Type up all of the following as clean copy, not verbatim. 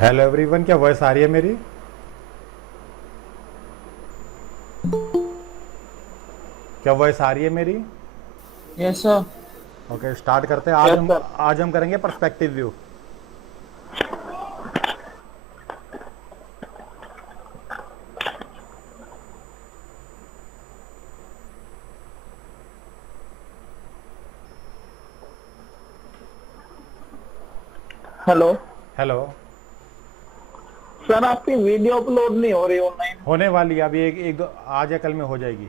Hello everyone, क्या voice आ रही है मेरी? क्या वॉइस आ रही है मेरी? Yes sir. ओके, स्टार्ट करते हैं। आज यस हम सर। आज हम करेंगे perspective view. Hello. Hello. Sir आपकी वीडियो अपलोड नहीं हो रही ऑनलाइन। होने वाली है अभी, एक एक दो, आज या कल में हो जाएगी।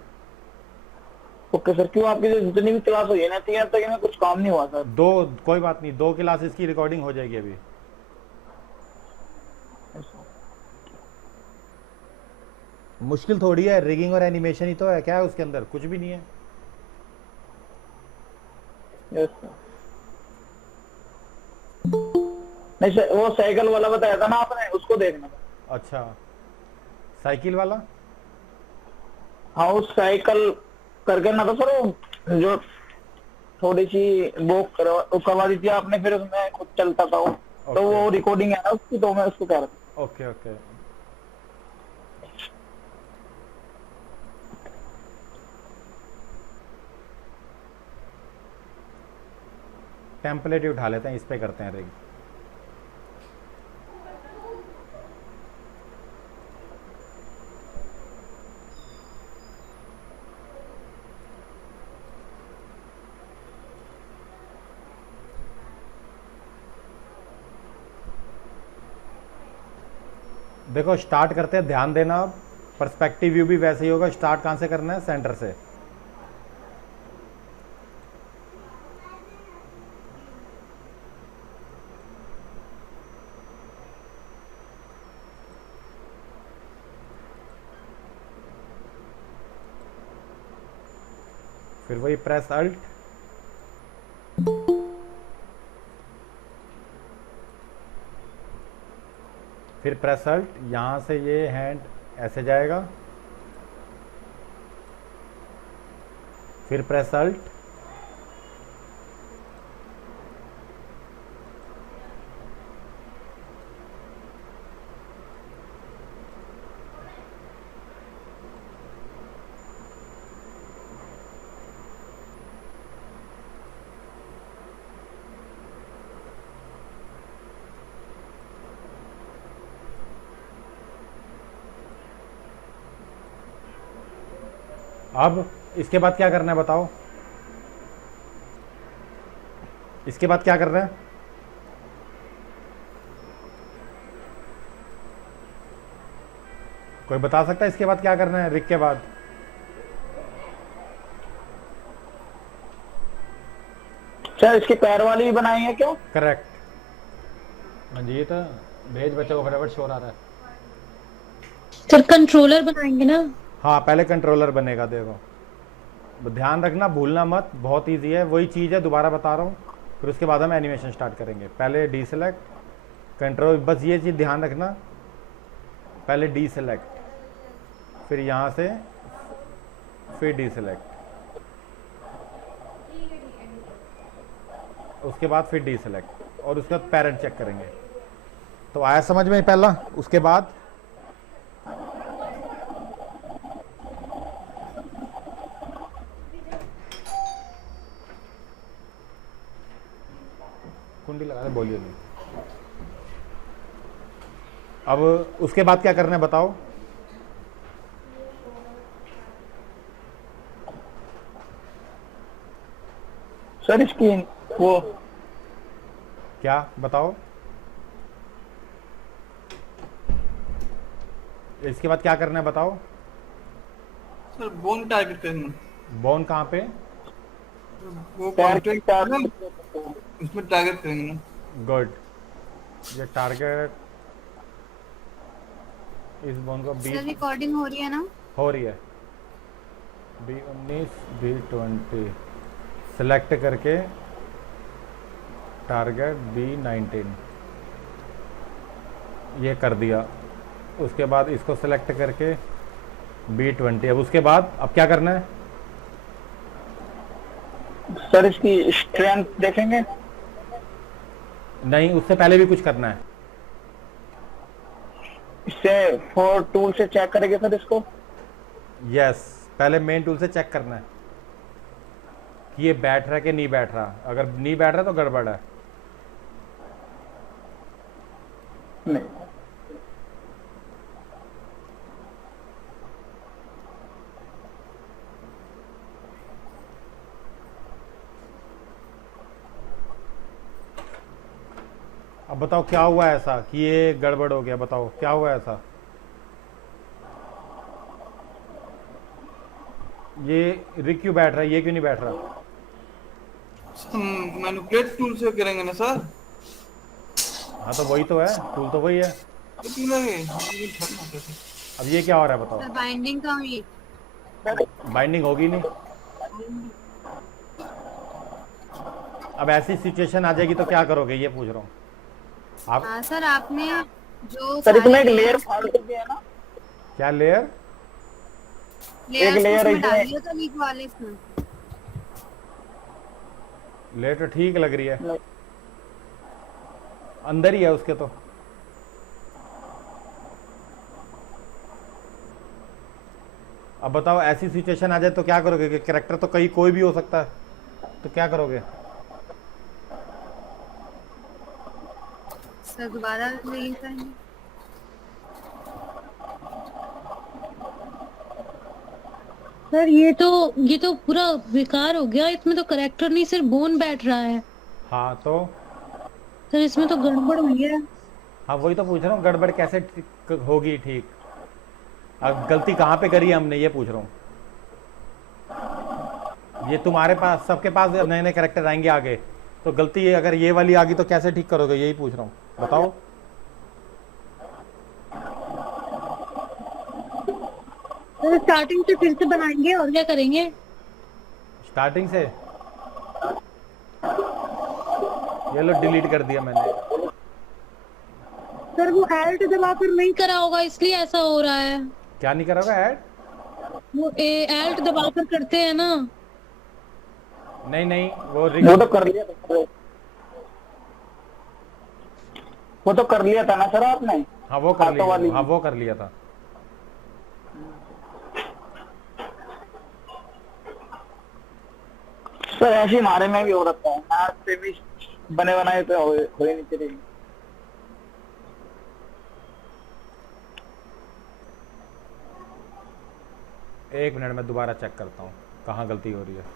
ओके सर, क्यों आपकी जो जितनी भी क्लास हुई है ना 3 तक इनमें कुछ काम नहीं हुआ सर। दो, कोई बात नहीं, 2 क्लासेस की रिकॉर्डिंग हो जाएगी अभी। मुश्किल थोड़ी है, रिगिंग और एनिमेशन ही तो है। क्या है उसके अंदर? कुछ भी नहीं है। Yes sir. नहीं सर, वो साइकिल वाला बताया था ना आपने, उसको देखना था। अच्छा, साइकिल वाला। हाँ, उस साइकिल करके ना था सर, वो जो थोड़ी सी वो करवा दी थी आपने, फिर उसमें खुद चलता था वो। तो ओके वो रिकॉर्डिंग है ना उसकी, तो मैं उसको कह रहा था। Okay okay. टेम्पलेट ही उठा लेते हैं, इस पे करते हैं रिग। देखो, स्टार्ट करते हैं, ध्यान देना। अब पर्सपेक्टिव व्यू भी वैसे ही होगा। स्टार्ट कहाँ से करना है? सेंटर से। फिर वही प्रेस अल्ट, फिर प्रेस अल्ट। यहाँ से ये हैंड ऐसे जाएगा, फिर प्रेस अल्ट। अब इसके बाद क्या करना है बताओ? इसके बाद क्या करना है? कोई बता सकता है इसके बाद क्या करना है, रिक के बाद? सर इसकी पैर वाली भी बनाई है क्यों? करेक्ट। मंजीत, भेज बच्चे को फटाफट, शोर आ रहा है। सर कंट्रोलर बनाएंगे ना। हाँ, पहले कंट्रोलर बनेगा। देखो, ध्यान रखना, भूलना मत, बहुत इजी है। वही चीज़ है, दोबारा बता रहा हूँ। फिर उसके बाद हम एनिमेशन स्टार्ट करेंगे। पहले डी सेलेक्ट, कंट्रोल, बस ये चीज़ ध्यान रखना। पहले डी सेलेक्ट, फिर यहाँ से, फिर डी सेलेक्ट, उसके बाद फिर डी सेलेक्ट, और उसके बाद पेरेंट चेक करेंगे। तो आया समझ में पहला? उसके बाद कुंडी लगा दे, बोलिए नहीं। अब उसके बाद क्या करना है बताओ? सर इसकी वो क्या बताओ? इसके बाद क्या करना है बताओ? सर बोन टारगेट करना। बोन कहाँ पे? वो पैर की कॉन्ट्रैक्ट है पैर ना, उसमें टारगेट करेंगे ना। गुड। ये टारगेट, इस बोन को बी सर रिकॉर्डिंग हो रही है ना। हो रही है। B19 B20 सेलेक्ट करके टारगेट B19 ये कर दिया। उसके बाद इसको सेलेक्ट करके B20। अब उसके बाद अब क्या करना है? सर इसकी स्ट्रेंथ देखेंगे। नहीं, उससे पहले भी कुछ करना है। इससे फोर टूल से चेक करेंगे सर इसको। यस, पहले मेन टूल से चेक करना है कि ये बैठ रहा है कि नहीं बैठ रहा। अगर नहीं बैठ रहा तो गड़बड़ है। नहीं अब बताओ क्या हुआ ऐसा कि ये गड़बड़ हो गया, बताओ क्या हुआ ऐसा। ये रिक क्यों बैठ रहा है, ये क्यों नहीं बैठ रहा। मैनिपुलेट टूल से करेंगे ना सर। हाँ तो वही तो है, टूल तो वही है। तो क्यों लगे ये ठरना कैसे? अब ये क्या हो रहा है बताओ। सर बाइंडिंग का हुई। बाइंडिंग होगी नहीं। अब ऐसी सिचुएशन आ जाएगी तो क्या करोगे, ये पूछ रहा हूँ आप। हाँ सर, आपने जो सर इसमें एक सारे लेयर फाल्ट भी है ना। क्या लेयर। लेयर्स layer उसमें इसमें- डाल दिया था लीक वाले इसमें। लेयर तो ठीक लग रही है, नहीं। अंदर ही है उसके तो। अब बताओ ऐसी सिचुएशन आ जाए तो क्या करोगे, कि कैरेक्टर तो कहीं कोई भी हो सकता है, तो क्या करोगे। सर दोबारा नहीं करेंगे। सर ये तो पूरा बेकार हो गया, इसमें तो करेक्टर नहीं सिर्फ बोन बैठ रहा है। हाँ तो सर इसमें तो गड़बड़ हुई है। हाँ वही तो पूछ रहा हूँ, गड़बड़ कैसे होगी ठीक। अब गलती कहाँ पे करी है हमने, ये पूछ रहा हूँ। ये तुम्हारे पास सबके पास नए नए कैरेक्टर आएंगे आगे, तो गलती अगर ये वाली आ गई तो कैसे ठीक करोगे, यही पूछ रहा हूँ, बताओ। सर स्टार्टिंग से फिर से बनाएंगे और क्या करेंगे। स्टार्टिंग से ये लो डिलीट कर दिया मैंने। सर वो एल्ट दबाकर नहीं करा होगा इसलिए ऐसा हो रहा है। क्या नहीं करोगे ऐड। वो एल्ट दबाकर करते हैं ना। नहीं नहीं वो तो कर लिया था। वो तो कर लिया था ना सर आपने। हाँ वो कर ऑटो लिया, वाली। हाँ वो कर लिया था। सर ऐसे हमारे में भी हो रखा है, मैथ पे भी बने बनाए पे हो ही नहीं चाहिए। एक मिनट में दोबारा चेक करता हूँ कहाँ गलती हो रही है।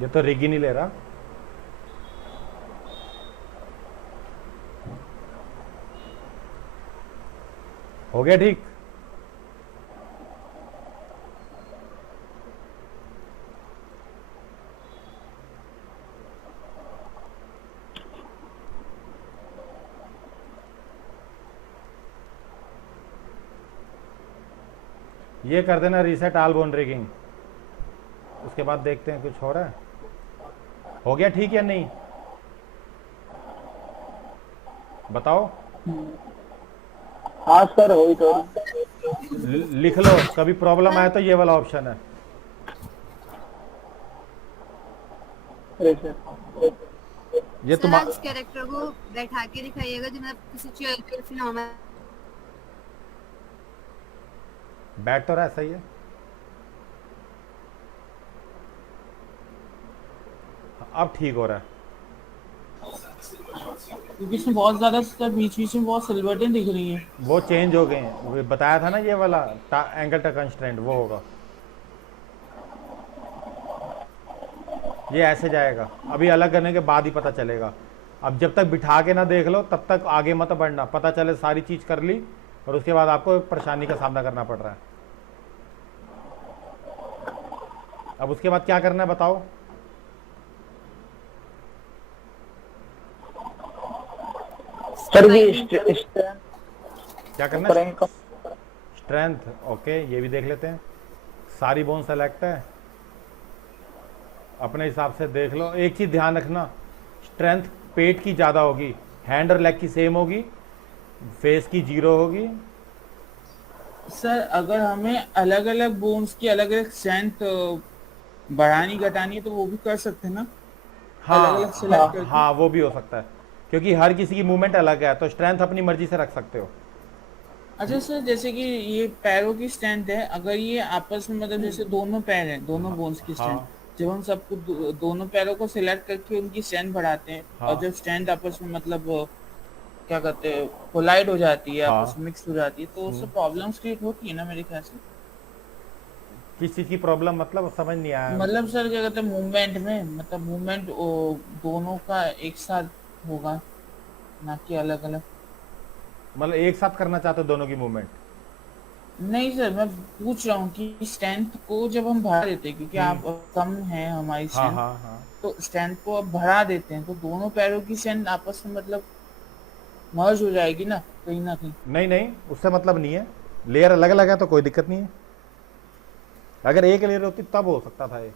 ये तो रिग ही नहीं ले रहा। हो गया ठीक। ये कर देना रीसेट ऑल बोन रिगिंग, उसके बाद देखते हैं कुछ हो रहा है। हो गया ठीक या नहीं, बताओ। हाँ सर हो ही तो। लिख लो, कभी प्रॉब्लम आए तो ये वाला ऑप्शन है। ये सर तुम्हारा आज कैरेक्टर को बैठा के दिखाइएगा जो मतलब किसी चेयर पे फिर बैठ तो रहा है, सही है। अब ठीक हो रहा है। क्योंकि इसमें बहुत ज्यादा बीच बीच में बहुत सिल्वर्टें दिख रही हैं। वो चेंज हो गए हैं, वो बताया था ना ये वाला एंगल टच कंस्ट्रेंट वो होगा। ये ऐसे जाएगा, अभी अलग करने के बाद ही पता चलेगा। अब जब तक बिठा के ना देख लो तब तक आगे मत बढ़ना, पता चले सारी चीज कर ली और उसके बाद आपको परेशानी का सामना करना पड़ रहा है। अब उसके बाद क्या करना है बताओ। सर भी क्या करना है, करेंगे। स्ट्रेंथ। ओके ये भी देख लेते हैं। सारी बोन सेलेक्ट है, अपने हिसाब से देख लो। एक चीज़ ध्यान रखना, स्ट्रेंथ पेट की ज़्यादा होगी, हैंड और लेग की सेम होगी, फेस की 0 होगी। सर अगर हमें अलग अलग बोन्स की अलग अलग स्ट्रेंथ बढ़ानी घटानी है तो वो भी कर सकते हैं ना, अलग अलग सिलेक्ट करके। हाँ वो भी हो सकता है, क्योंकि हर किसी की मूवमेंट अलग है, तो स्ट्रेंथ अपनी मर्जी से रख सकते हो। अच्छा सर, जैसे कि ये पैरों की स्ट्रेंथ है, अगर ये आपस में मतलब जैसे दोनों पैर हैं, दोनों बोन्स की स्ट्रेंथ, हाँ जब हम सबको दोनों पैरों को सिलेक्ट करके उनकी स्ट्रेंथ बढ़ाते हैं, हाँ। और जब स्ट्रेंथ आपस में मतलब क्या कहते हैं कोलाइड हो जाती है, हाँ। आपस में मिक्स हो जाती है, तो उससे प्रॉब्लम्स क्रिएट होती है ना मेरे ख्याल से। किस चीज़ की प्रॉब्लम, मतलब समझ नहीं आया। मतलब सर क्या कहते हैं मूवमेंट में, मतलब मूवमेंट दोनों का एक साथ होगा, ना कि अलग अलग। मतलब एक साथ करना चाहते हो दोनों की मूवमेंट? नहीं सर, मैं पूछ रहा हूँ कि स्ट्रेंथ को जब हम बढ़ा देते हैं, क्योंकि आप कम है हमारी हाँ स्ट्रेंथ, हाँ हाँ। तो स्ट्रेंथ को अब बढ़ा देते हैं तो दोनों पैरों की स्ट्रेंथ आपस में मतलब मर्ज हो जाएगी ना कहीं ना कहीं। नहीं नहीं, उससे मतलब नहीं है, लेयर अलग अलग है तो कोई दिक्कत नहीं है। अगर एक लेयर होती तब हो सकता था ये,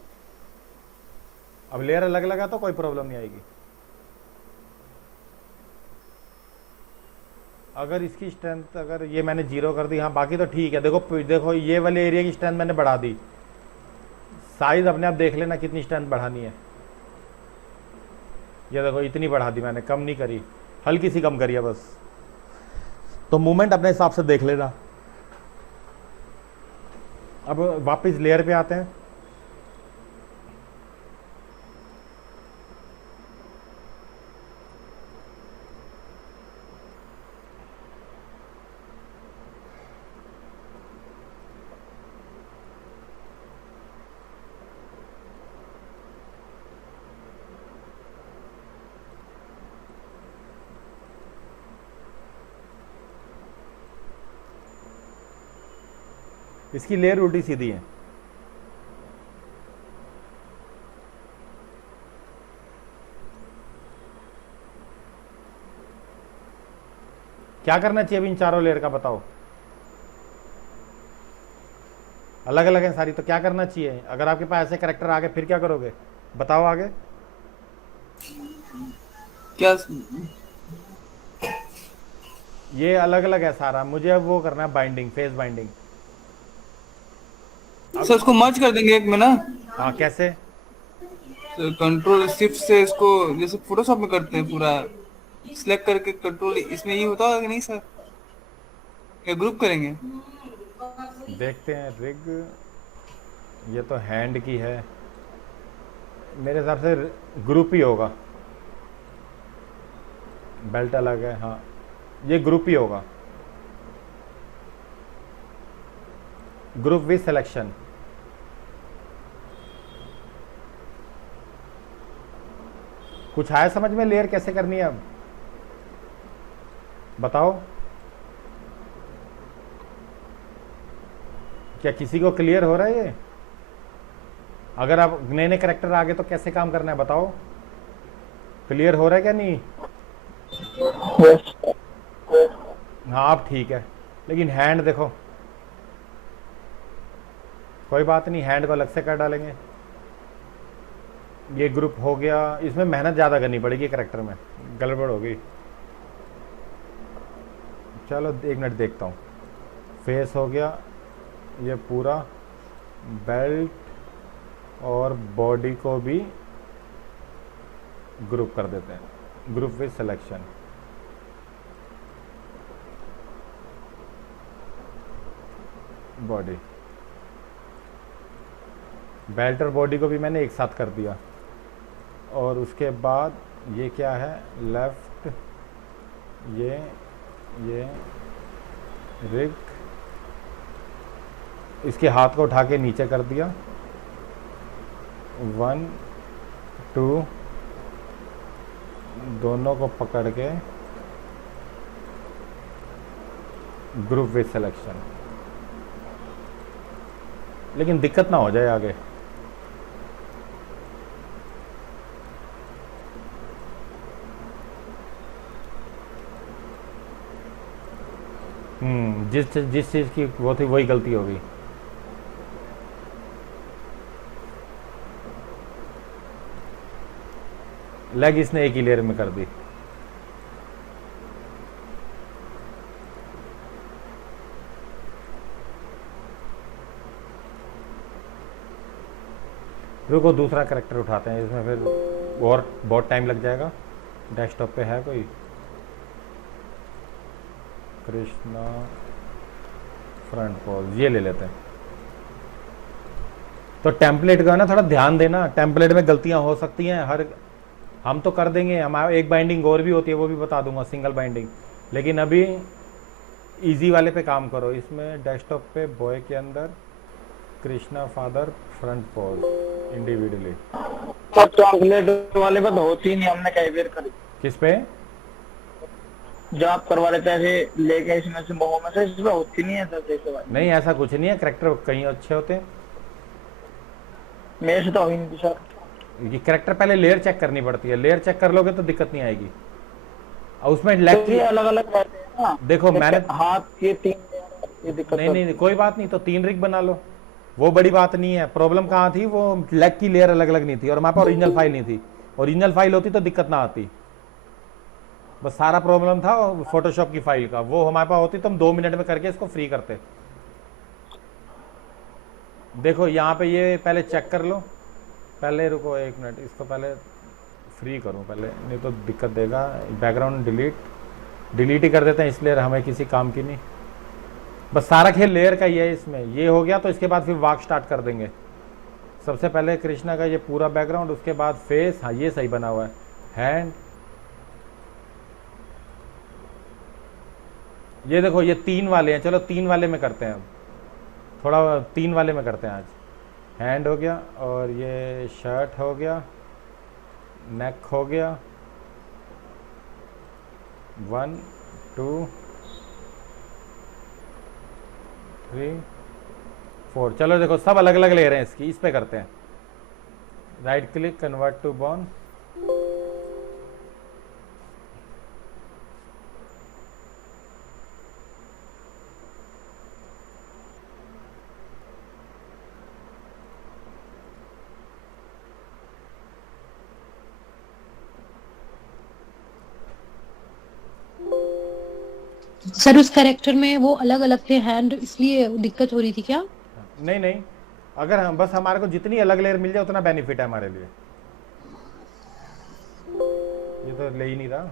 अब लेयर अलग अलग है तो कोई प्रॉब्लम नहीं आएगी। अगर इसकी स्ट्रेंथ, अगर ये मैंने 0 कर दी, हाँ बाकी तो ठीक है। देखो देखो ये वाले एरिया की स्ट्रेंथ मैंने बढ़ा दी, साइज अपने आप देख लेना कितनी स्ट्रेंथ बढ़ानी है। ये देखो इतनी बढ़ा दी मैंने, कम नहीं करी, हल्की सी कम करी है बस। तो मूवमेंट अपने हिसाब से देख लेना। अब वापस लेयर पे आते हैं। इसकी लेयर उल्टी सीधी है, क्या करना चाहिए अभी इन चारों लेयर का बताओ? अलग अलग है सारी, तो क्या करना चाहिए? अगर आपके पास ऐसे करेक्टर आ गए फिर क्या करोगे बताओ आगे? क्या? ये अलग अलग है सारा, मुझे अब वो करना है बाइंडिंग, फेस बाइंडिंग। सर इसको मर्ज कर देंगे एक में ना, हाँ कैसे? कंट्रोल शिफ्ट से इसको, जैसे फोटोशॉप में करते हैं, पूरा सिलेक्ट करके कंट्रोल, इसमें ये होता होगा कि नहीं सर? या ग्रुप करेंगे? देखते हैं। रिग, ये तो हैंड की है, मेरे हिसाब से ग्रुप ही होगा। बेल्ट अलग है, हाँ ये ग्रुप ही होगा, ग्रुप विद सिलेक्शन। कुछ आया समझ में लेयर कैसे करनी है अब बताओ? क्या किसी को क्लियर हो रहा है ये? अगर आप नए नए करेक्टर आ गए तो कैसे काम करना है बताओ? क्लियर हो रहा है क्या नहीं? हाँ अब ठीक है, लेकिन हैंड देखो, कोई बात नहीं, हैंड को अलग से कर डालेंगे। ये ग्रुप हो गया, इसमें मेहनत ज़्यादा करनी पड़ेगी करेक्टर में, गड़बड़ होगी। चलो 1 मिनट देखता हूँ। फेस हो गया, ये पूरा बेल्ट और बॉडी को भी ग्रुप कर देते हैं, group with selection. Body, belt और बॉडी को भी मैंने एक साथ कर दिया। और उसके बाद ये क्या है, लेफ्ट, ये रिग, इसके हाथ को उठा के नीचे कर दिया, 1 2, दोनों को पकड़ के ग्रुप विद सिलेक्शन। लेकिन दिक्कत ना हो जाए आगे। जिस चीज़ की वो थी वही गलती होगी। लेग इसने एक ही लेयर में कर दी। रुको दूसरा करेक्टर उठाते हैं, इसमें फिर और बहुत टाइम लग जाएगा। डेस्कटॉप पे है कोई? कृष्णा फ्रंट पॉज, ये ले लेते हैं। तो टेम्पलेट का ना थोड़ा ध्यान देना, टेम्पलेट में गलतियां हो सकती हैं। हर हम तो कर देंगे, हमारा एक बाइंडिंग और भी होती है, वो भी बता दूंगा, सिंगल बाइंडिंग। लेकिन अभी इजी वाले पे काम करो। इसमें डेस्कटॉप पे बॉय के अंदर Krishna father front pause individually. तो ट्रांसलेट वाले पर होती नहीं, हमने कई बार करी। किस पे? जो आप करवा लेते हैं ऐसे लेके इसमें से बहु में से, इसमें होती नहीं है सर जैसे भाई। नहीं ऐसा कुछ नहीं है, करेक्टर कहीं अच्छे होते हैं। मेरे से तो हुई नहीं सर। ये करेक्टर पहले लेयर चेक करनी पड़ती है, लेयर चेक कर लोगे तो दिक्कत नहीं आएगी। और उसमें लेग तो ये अलग अलग रहते हैं ना। देखो मैंने हाथ के 3 ये दिक्कत नहीं कोई बात नहीं, तो 3 रिग बना लो, वो बड़ी बात नहीं है। प्रॉब्लम कहाँ थी, वो लेग की लेयर अलग अलग नहीं थी और हमारे पास ओरिजिनल फाइल नहीं थी। ओरिजिनल फाइल होती तो दिक्कत ना आती। बस सारा प्रॉब्लम था फोटोशॉप की फाइल का, वो हमारे पास होती तो हम 2 मिनट में करके इसको फ्री करते। देखो यहाँ पे ये पहले चेक कर लो, पहले रुको 1 मिनट, इसको पहले फ्री करूँ पहले, नहीं तो दिक्कत देगा। बैकग्राउंड डिलीट ही कर देते हैं, इसलिए हमें किसी काम की नहीं। बस सारा खेल लेयर का ही है। इसमें ये हो गया तो इसके बाद फिर वॉक स्टार्ट कर देंगे। सबसे पहले कृष्णा का ये पूरा बैकग्राउंड, उसके बाद फेस, हाँ ये सही बना हुआ है, हैंड, ये देखो ये 3 वाले हैं। चलो 3 वाले में करते हैं, अब थोड़ा 3 वाले में करते हैं आज। हैंड हो गया और ये शर्ट हो गया, नेक हो गया, 1 2 3 4। चलो देखो सब अलग अलग ले रहे हैं इसकी, इस पे करते हैं। Right click, convert to bone, sir उस कैरेक्टर में वो अलग अलग थे हैंड, इसलिए दिक्कत हो रही थी क्या? नहीं अगर हम बस हमारे को जितनी अलग लेयर मिल जाए उतना बेनिफिट है हमारे लिए। ये तो ले ही नहीं रहा।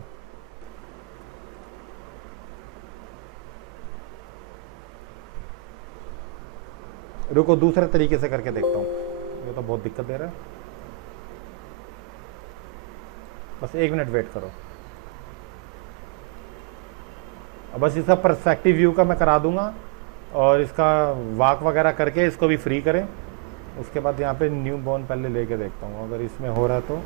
रुको दूसरे तरीके से करके देखता हूँ, ये तो बहुत दिक्कत दे रहा है। बस 1 मिनट वेट करो। अब बस इसका पर्सपेक्टिव व्यू का मैं करा दूंगा और इसका वॉक वगैरह करके इसको भी फ्री करें। उसके बाद यहाँ पे न्यू बॉर्न पहले लेके देखता हूँ, अगर इसमें हो रहा है तो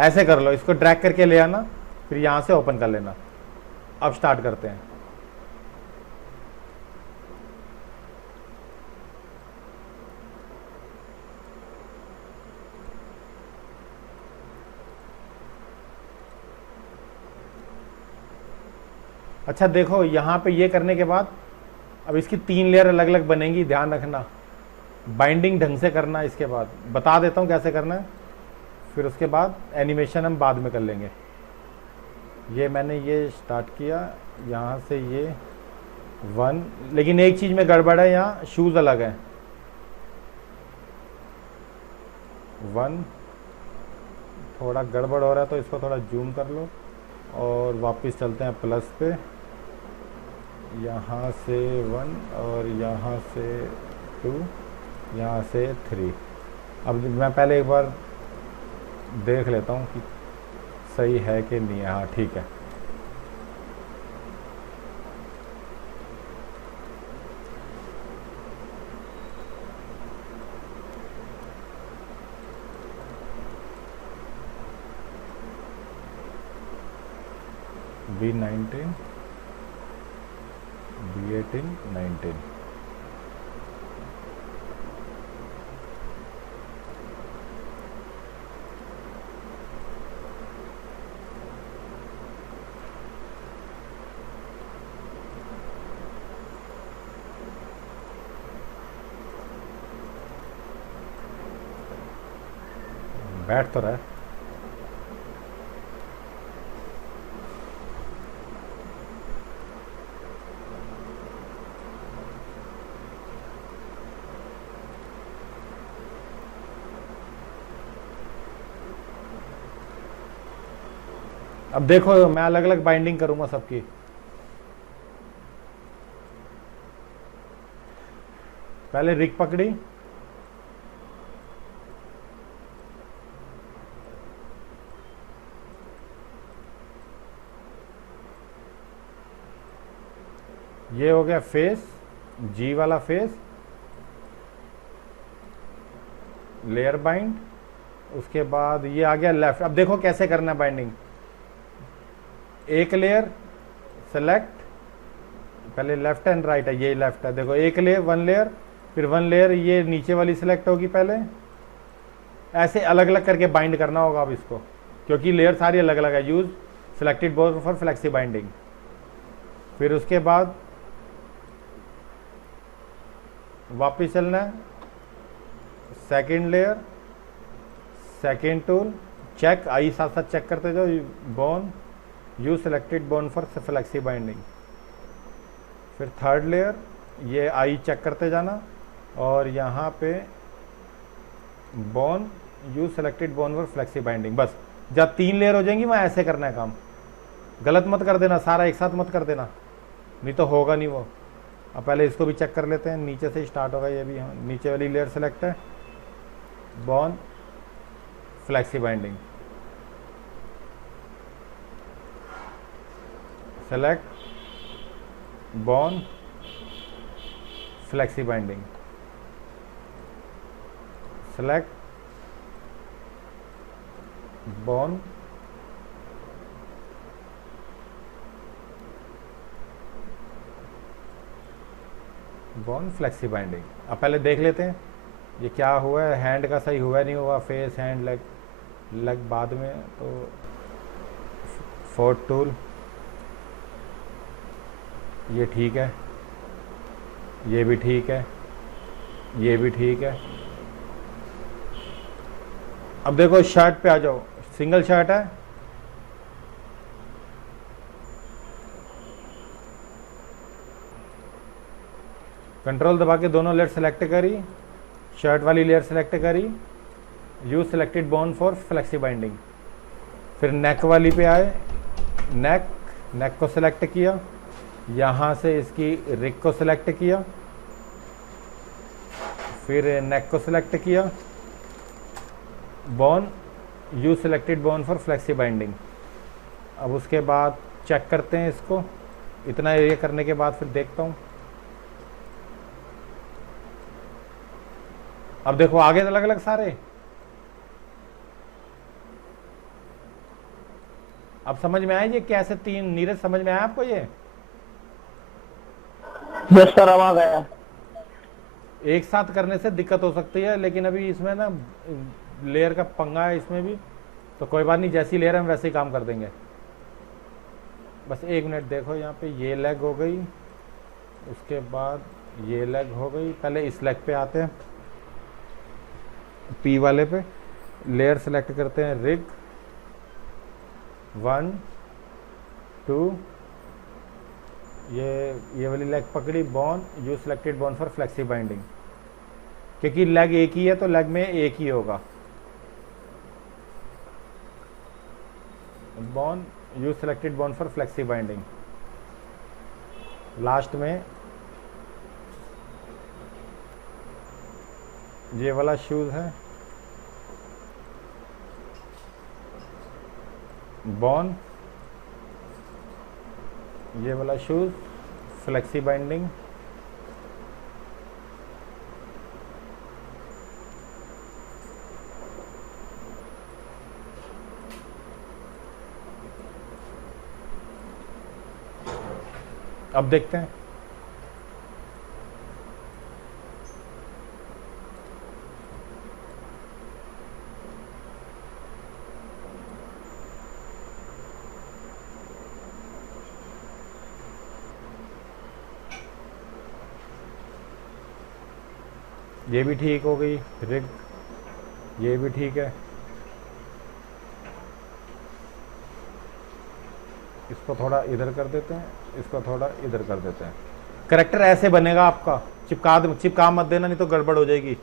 ऐसे कर लो, इसको ड्रैग करके ले आना, फिर यहाँ से ओपन कर लेना। अब स्टार्ट करते हैं। अच्छा देखो यहाँ पे ये करने के बाद अब इसकी 3 लेयर अलग अलग बनेंगी, ध्यान रखना। बाइंडिंग ढंग से करना, इसके बाद बता देता हूँ कैसे करना है, फिर उसके बाद एनिमेशन हम बाद में कर लेंगे। ये मैंने ये स्टार्ट किया यहाँ से, ये 1, लेकिन एक चीज़ में गड़बड़ है, यहाँ शूज़ अलग है। 1 थोड़ा गड़बड़ हो रहा है तो इसको थोड़ा जूम कर लो और वापस चलते हैं प्लस पे। यहाँ से 1 और यहाँ से 2, यहाँ से 3। अब मैं पहले एक बार देख लेता हूँ कि सही है कि नहीं है। हाँ ठीक है। B19 B18 19। बैठ तो रहा है। अब देखो मैं अलग अलग बाइंडिंग करूंगा सबकी। पहले रिग पकड़ी, ये हो गया फेस, जी वाला फेस, लेयर बाइंड। उसके बाद ये आ गया लेफ्ट। अब देखो कैसे करना है बाइंडिंग। एक लेयर सेलेक्ट, पहले लेफ्ट एंड राइट है, ये लेफ्ट है, देखो एक लेयर, वन लेयर, फिर वन लेयर ये नीचे वाली सिलेक्ट होगी पहले। ऐसे अलग अलग करके बाइंड करना होगा अब इसको, क्योंकि लेयर सारी अलग अलग है। Use selected board for flexi binding. फिर उसके बाद वापिस चलना है, second layer, second tool, check, eye साथ साथ चेक करते जाओ, bone, use selected bone for flexi binding. फिर थर्ड लेयर, ये आई चेक करते जाना, और यहाँ पे bone, use selected bone for flexi binding. बस जब 3 लेयर हो जाएंगी वहाँ ऐसे करना है काम। गलत मत कर देना, सारा एक साथ मत कर देना, नहीं तो होगा नहीं वो। अब पहले इसको भी चेक कर लेते हैं, नीचे से स्टार्ट होगा ये भी। हाँ, नीचे वाली लेयर सेलेक्ट है, bone, flexi binding, select, bone, flexi binding, select, bone, bone, flexi binding. अब पहले देख लेते हैं ये क्या हुआ है, हैंड का सही हुआ नहीं हुआ, फेस, हैंड, लेग, लेग बाद में। तो फोर्थ टूल, ये ठीक है, ये भी ठीक है, ये भी ठीक है। अब देखो शर्ट पे आ जाओ, सिंगल शर्ट है, कंट्रोल दबा के दोनों लेयर सेलेक्ट करी, शर्ट वाली लेयर सेलेक्ट करी, use selected bone for flexi binding. फिर नेक वाली पे आए, नेक, नेक को सिलेक्ट किया, यहाँ से इसकी रिग को सिलेक्ट किया, फिर नेक को सिलेक्ट किया, bone, use selected bone for flexi binding. अब उसके बाद चेक करते हैं इसको। इतना एरिया करने के बाद फिर देखता हूँ। अब देखो आगे अलग अलग सारे। अब समझ में आया ये कैसे 3? नीरज समझ में आया आपको ये? यस सर, अब आ गया। एक साथ करने से दिक्कत हो सकती है, लेकिन अभी इसमें ना लेयर का पंगा है इसमें भी, तो कोई बात नहीं, जैसी लेयर हम वैसे ही काम कर देंगे। बस 1 मिनट देखो, यहाँ पे ये लेग हो गई, उसके बाद ये लेग हो गई। पहले इस लेग पे आते हैं, पी वाले पे लेयर सेलेक्ट करते हैं, रिग 1 2, ये वाली लेग पकड़ी, bone, use selected bone for flexi binding. क्योंकि लेग एक ही है तो लेग में एक ही होगा, bone, use selected bone for flexi binding. Last में ये वाला शूज है, बोन, ये वाला शूज, फ्लेक्सी बाइंडिंग। अब देखते हैं। ये भी ठीक हो गई रिग, ये भी ठीक है, इसको थोड़ा इधर कर देते हैं, इसको थोड़ा इधर कर देते हैं। करेक्टर ऐसे बनेगा आपका, चिपका मत देना, नहीं तो गड़बड़ हो जाएगी।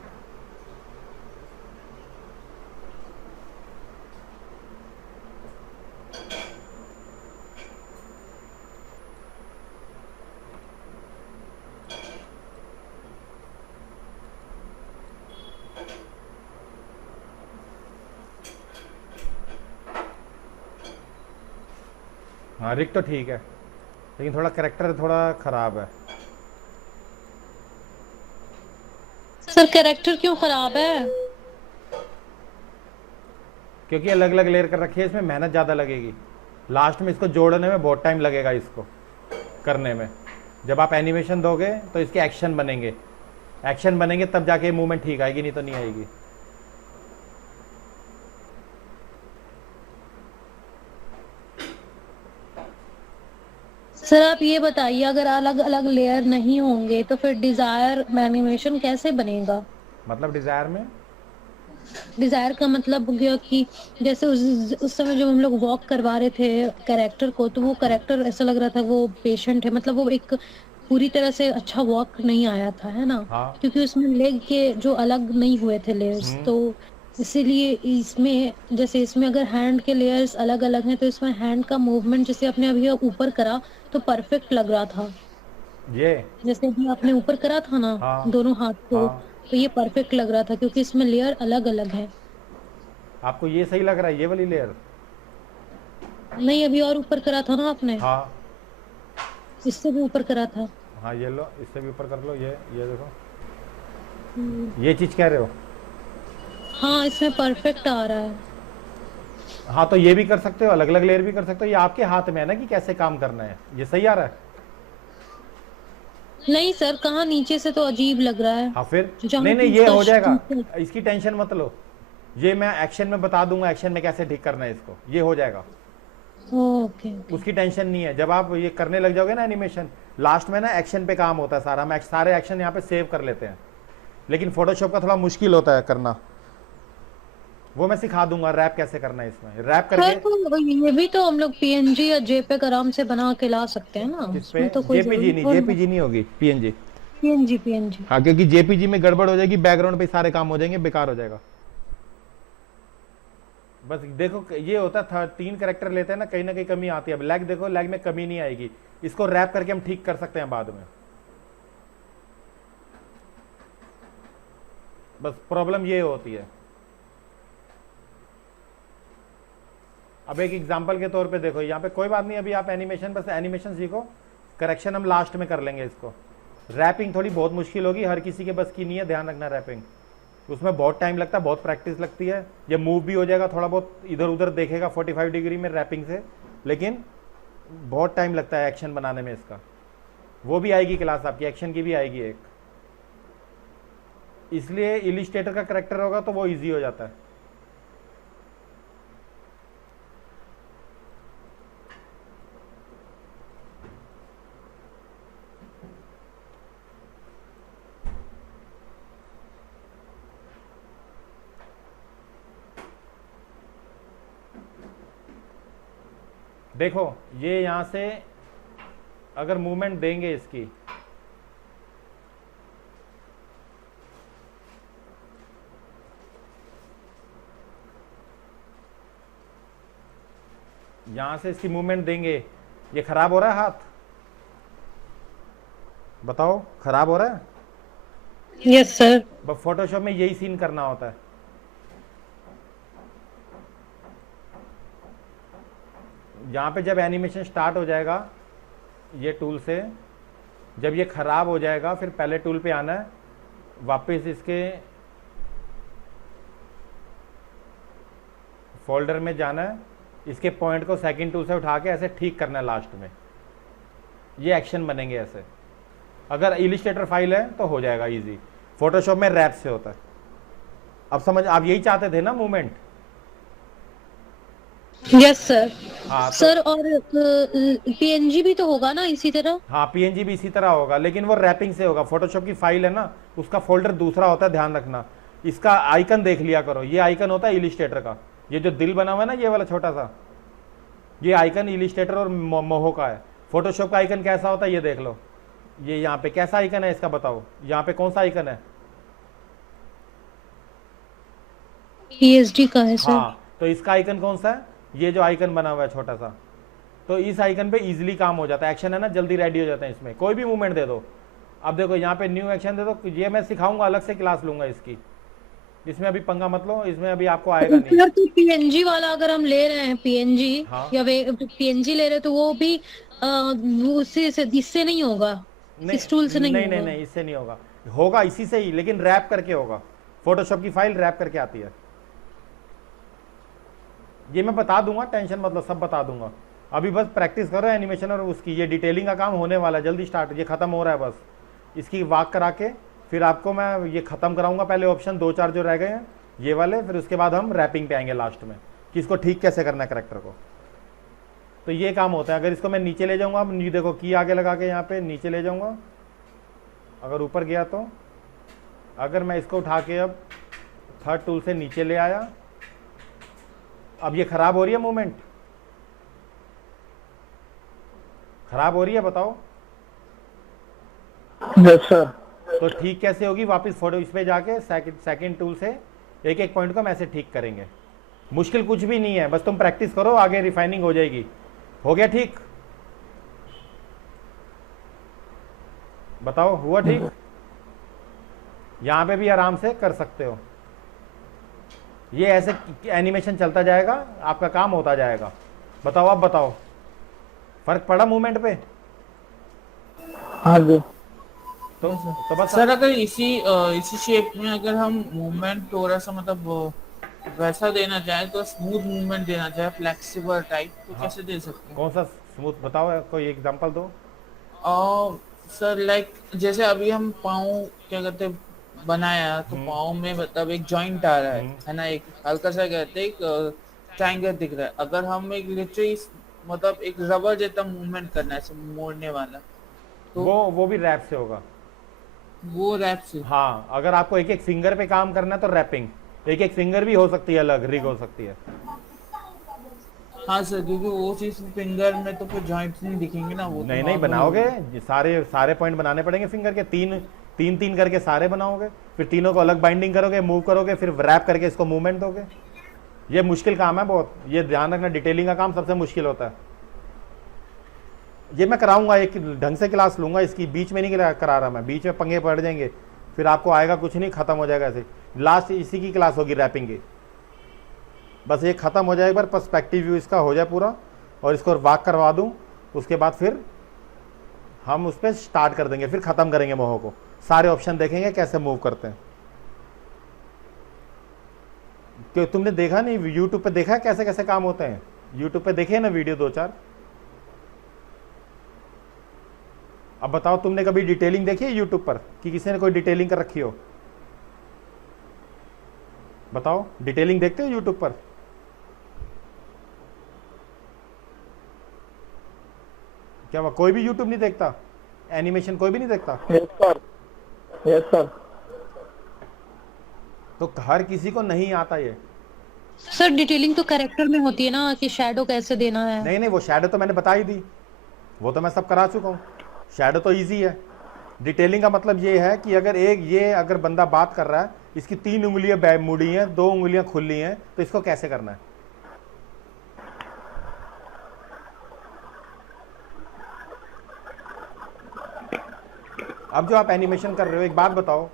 हाँ रिक तो ठीक है, लेकिन थोड़ा करेक्टर थोड़ा खराब है। सर कैरेक्टर क्यों खराब है? क्योंकि अलग अलग लेयर कर रखी है, इसमें मेहनत ज़्यादा लगेगी। लास्ट में इसको जोड़ने में बहुत टाइम लगेगा, इसको करने में। जब आप एनिमेशन दोगे तो इसके एक्शन बनेंगे तब जाके मूवमेंट ठीक आएगी, नहीं तो नहीं आएगी। सर आप ये बताइए, अगर अलग अलग लेयर नहीं होंगे तो फिर डिजायर एनिमेशन कैसे बनेगा? मतलब डिज़ायर में डिजायर का मतलब हो गया कि जैसे उस समय जब हम लोग वॉक करवा रहे थे कैरेक्टर को, तो वो कैरेक्टर ऐसा लग रहा था वो पेशेंट है, मतलब वो एक पूरी तरह से अच्छा वॉक नहीं आया था, है ना? हाँ। क्योंकि उसमें लेग के जो अलग नहीं हुए थे लेयर्स, तो इसीलिए इसमें, जैसे इसमें अगर हैंड के लेयर्स अलग अलग हैं तो इसमें हैंड का मूवमेंट जैसे आपने अभी ऊपर करा तो परफेक्ट लग रहा था। ये जैसे अभी आपने ऊपर करा था ना हाँ। दोनों हाथ को, हाँ। तो ये परफेक्ट लग रहा था क्योंकि इसमें लेयर अलग अलग है। आपको ये सही लग रहा है, ये वाली लेयर? नहीं, अभी और ऊपर करा था ना आपने, हाँ। इससे भी ऊपर करा था। हाँ ये लो, इससे भी ऊपर कर लो। ये देखो, ये चीज़ कह रहे हो? हाँ इसमें परफेक्ट आ रहा है। हाँ तो ये भी कर सकते हो, अलग अलग लेयर भी कर सकते हो। ये आपके हाथ में है ना कि कैसे काम करना है। ये सही आ रहा है? नहीं सर, कहाँ, नीचे से तो अजीब लग रहा है। हाँ फिर जहाँ नहीं पे ये हो उसका जाएगा, शीशा- इसकी टेंशन मत लो। ये मैं एक्शन में बता दूंगा, एक्शन में कैसे ठीक करना है इसको, ये हो जाएगा। ओके। उसकी टेंशन नहीं है। जब आप ये करने लग जाओगे ना एनिमेशन, लास्ट में ना एक्शन पे काम होता है सारा। हम सारे एक्शन यहाँ पे सेव कर लेते हैं, लेकिन फोटोशॉप का थोड़ा मुश्किल होता है करना। वो मैं सिखा दूंगा रैप कैसे करना है। इसमें रैप सर करके तो ये भी तो हम लोग पीएनजी या जेपेग आराम से बना के ला सकते हैं ना, किस पे? उसमें तो कोई जेपीजी नहीं, जेपीजी नहीं होगी, पीएनजी। पीएनजी। हाँ क्योंकि जेपीजी में गड़बड़ हो जाएगी, बैकग्राउंड पे सारे काम हो जाएंगे, बेकार हो जाएगा। बस देखो ये होता था, 3 कैरेक्टर लेते हैं ना, कहीं ना कहीं कमी आती है। अब लैग देखो, लैग में कमी नहीं आएगी। इसको रैप करके हम ठीक कर सकते हैं बाद में। बस प्रॉब्लम ये होती है। अब एक एग्जांपल के तौर पे देखो, यहाँ पे कोई बात नहीं, अभी आप एनिमेशन, बस एनिमेशन सीखो, करेक्शन हम लास्ट में कर लेंगे। इसको रैपिंग थोड़ी बहुत मुश्किल होगी, हर किसी के बस की नहीं है, ध्यान रखना। रैपिंग उसमें बहुत टाइम लगता है, बहुत प्रैक्टिस लगती है। ये मूव भी हो जाएगा, थोड़ा बहुत इधर उधर देखेगा 45 डिग्री में रैपिंग से, लेकिन बहुत टाइम लगता है एक्शन बनाने में इसका। वो भी आएगी क्लास आपकी, एक्शन की भी आएगी एक। इसलिए इलिस्ट्रेटर का करेक्टर होगा तो वो ईजी हो जाता है। देखो ये यहां से अगर मूवमेंट देंगे इसकी, यहां से इसकी मूवमेंट देंगे, ये खराब हो रहा है हाथ? बताओ खराब हो रहा है? Yes sir. बस फोटोशॉप में यही सीन करना होता है। यहाँ पे जब एनिमेशन स्टार्ट हो जाएगा ये टूल से, जब ये खराब हो जाएगा फिर पहले टूल पे आना है, वापस इसके फोल्डर में जाना है, इसके पॉइंट को सेकंड टूल से उठा के ऐसे ठीक करना है लास्ट में। ये एक्शन बनेंगे ऐसे। अगर इलिस्ट्रेटर फाइल है तो हो जाएगा इजी। फोटोशॉप में रैप से होता है। अब समझ, आप यही चाहते थे ना मूवमेंट? Yes sir. हाँ तो, सर और पीएनजी भी तो होगा ना इसी तरह? हाँ पीएनजी भी इसी तरह होगा, लेकिन वो रैपिंग से होगा। फोटोशॉप की फाइल है ना, उसका फोल्डर दूसरा होता है, ध्यान रखना। इसका आइकन देख लिया करो, ये आइकन होता है इलिस्ट्रेटर का। ये जो दिल बना हुआ है ना, ये वाला छोटा सा, ये आइकन इलिस्ट्रेटर और मोहो का है। फोटोशॉप का आइकन कैसा होता है ये देख लो, ये यहाँ पे कैसा आइकन है इसका बताओ, यहाँ पे कौन सा आइकन है? पीएचडी का है सर। हाँ, तो इसका आइकन कौन सा है? ये जो आइकन बना हुआ है छोटा सा, तो इस आइकन पे इजीली काम हो जाता है, एक्शन है ना, जल्दी रेडी हो जाता है। इसमें कोई भी मूवमेंट दे दो। अब देखो यहाँ पे न्यू एक्शन दे दो, ये मैं सिखाऊंगा, अलग से क्लास लूंगा इसकी, इसमें अभी पंगा मत लो, इसमें अभी आपको आएगा नहीं। सर तो पीएनजी वाला अगर हम ले रहे हैं पीएनजी हाँ। या वे पीएनजी ले रहे हैं तो वो भी वो इससे नहीं होगा, इस टूल से नहीं नहीं होगा। नहीं नहीं, इससे नहीं होगा, होगा इसी से ही, लेकिन रैप करके होगा। फोटोशॉप की फाइल रैप करके आती है, ये मैं बता दूंगा, टेंशन मतलब सब बता दूंगा। अभी बस प्रैक्टिस करो एनिमेशन और उसकी, ये डिटेलिंग का काम होने वाला है, जल्दी स्टार्ट, ये खत्म हो रहा है बस। इसकी वॉक करा के फिर आपको मैं ये खत्म कराऊंगा, पहले ऑप्शन 2-4 जो रह गए हैं ये वाले, फिर उसके बाद हम रैपिंग पे आएंगे लास्ट में कि इसको ठीक कैसे करना है करेक्टर को। तो ये काम होता है। अगर इसको मैं नीचे ले जाऊंगा, अब देखो की आगे लगा के यहाँ पे नीचे ले जाऊंगा, अगर ऊपर गया तो, अगर मैं इसको उठा के अब थर्ड टूल से नीचे ले आया, अब ये खराब हो रही है मूवमेंट, खराब हो रही है बताओ? Yes sir. तो ठीक कैसे होगी? वापस फोटो इस पे जाके सेकंड टूल से एक एक पॉइंट को हम ऐसे ठीक करेंगे। मुश्किल कुछ भी नहीं है, बस तुम प्रैक्टिस करो, आगे रिफाइनिंग हो जाएगी। हो गया ठीक? बताओ हुआ ठीक? यहां पे भी आराम से कर सकते हो, ये ऐसे एनिमेशन चलता जाएगा, आपका काम होता जाएगा। बताओ अब बताओ, फर्क पड़ा मूवमेंट पे? हाँ जी। तो बस सर अगर इसी शेप में अगर हम मूवमेंट थोड़ा सा मतलब वैसा देना चाहे तो स्मूथ मूवमेंट देना चाहे, फ्लेक्सिबल टाइप, तो कैसे दे सकते हैं? कौन सा स्मूथ बताओ, कोई एग्जांपल दो। सर लाइक जैसे अभी हम पाँव क्या कहते हैं बनाया, तो पाँव में मतलब एक जॉइंट आ रहा है ना, एक हल्का सा कहते हैं एक ट्रायंगल दिख रहा है। अगर हम एक लिटरली मतलब एक रबर जैसा मूवमेंट करना है, ऐसे मोड़ने वाला, तो वो भी रैप से होगा। वो रैप से? हाँ, अगर आपको एक एक फिंगर पे काम करना है तो रैपिंग, एक एक फिंगर भी हो सकती है, अलग रिग हो सकती है। हाँ सर, क्योंकि वो चीज फिंगर में तो फिर जॉइंट्स नहीं दिखेंगे ना, वो नहीं तो नहीं normal बनाओगे, सारे पॉइंट बनाने पड़ेंगे फिंगर के, तीन करके सारे बनाओगे, फिर तीनों को अलग बाइंडिंग करोगे, मूव करोगे, फिर रैप करके इसको मूवमेंट दोगे। ये मुश्किल काम है बहुत, ये ध्यान रखना, डिटेलिंग का काम सबसे मुश्किल होता है। ये मैं कराऊंगा, एक ढंग से क्लास लूंगा इसकी, बीच में नहीं करा रहा मैं, बीच में पंगे पड़ जाएंगे, फिर आपको आएगा कुछ नहीं, खत्म हो जाएगा ऐसे। लास्ट इसी की क्लास होगी रैपिंग की, बस ये खत्म हो जाए एक बार, पर्सपेक्टिव व्यू इसका हो जाए पूरा, और इसको वॉक करवा दूं, उसके बाद फिर हम उस पर स्टार्ट कर देंगे, फिर खत्म करेंगे मोहो को, सारे ऑप्शन देखेंगे कैसे मूव करते हैं। क्यों तुमने देखा नहीं, यूट्यूब पे देखा है कैसे कैसे काम होते हैं? यूट्यूब पे देखे ना वीडियो 2-4? अब बताओ, तुमने कभी डिटेलिंग देखी है यूट्यूब पर कि किसी ने कोई डिटेलिंग कर रखी हो? बताओ, डिटेलिंग देखते हो यूट्यूब पर? क्या हुआ, कोई भी यूट्यूब नहीं देखता? एनिमेशन कोई भी नहीं देखता? Yes sir, yes sir. तो हर किसी को नहीं आता ये। सर डिटेलिंग तो कैरेक्टर में होती है ना, कि शैडो कैसे देना है। नहीं नहीं, वो शैडो तो मैंने बता ही दी, वो तो मैं सब करा चुका हूँ। शैडो तो इजी है। डिटेलिंग का मतलब ये है कि अगर बंदा बात कर रहा है, इसकी 3 उंगलियां मुड़ी हैं, 2 उंगलियां खुली हैं, तो इसको कैसे करना है? अब जो आप एनिमेशन कर रहे हो, एक बात बताओ,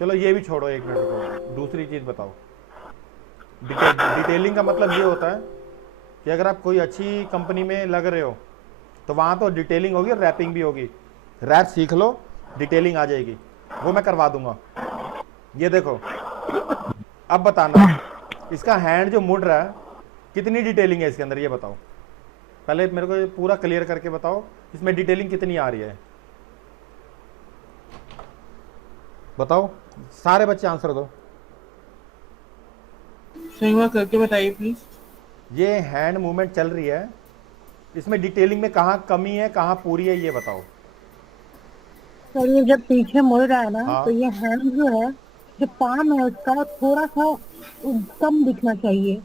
चलो ये भी छोड़ो, एक मिनट रुको, दूसरी चीज बताओ। डिटेलिंग का मतलब ये होता है कि अगर आप कोई अच्छी कंपनी में लग रहे हो तो वहाँ तो डिटेलिंग होगी और रैपिंग भी होगी। रैप सीख लो, डिटेलिंग आ जाएगी, वो मैं करवा दूंगा। ये देखो, अब बताना, इसका हैंड जो मुड़ रहा है, कितनी डिटेलिंग है इसके अंदर, ये बताओ। पहले मेरे को ये पूरा क्लियर करके बताओ, इसमें डिटेलिंग कितनी आ रही है, बताओ। सारे बच्चे आंसर दो। सही बात करके बताइए प्लीज। ये हैंड मूवमेंट चल रही है, इसमें डिटेलिंग में कहाँ कमी है, कहाँ पूरी है, ये बताओ। सर ये जब पीछे मुड़ रहा है ना, हाँ। तो ये हैंड जो है, जो पाम है उसका थोड़ा सा कम दिखना चाहिए।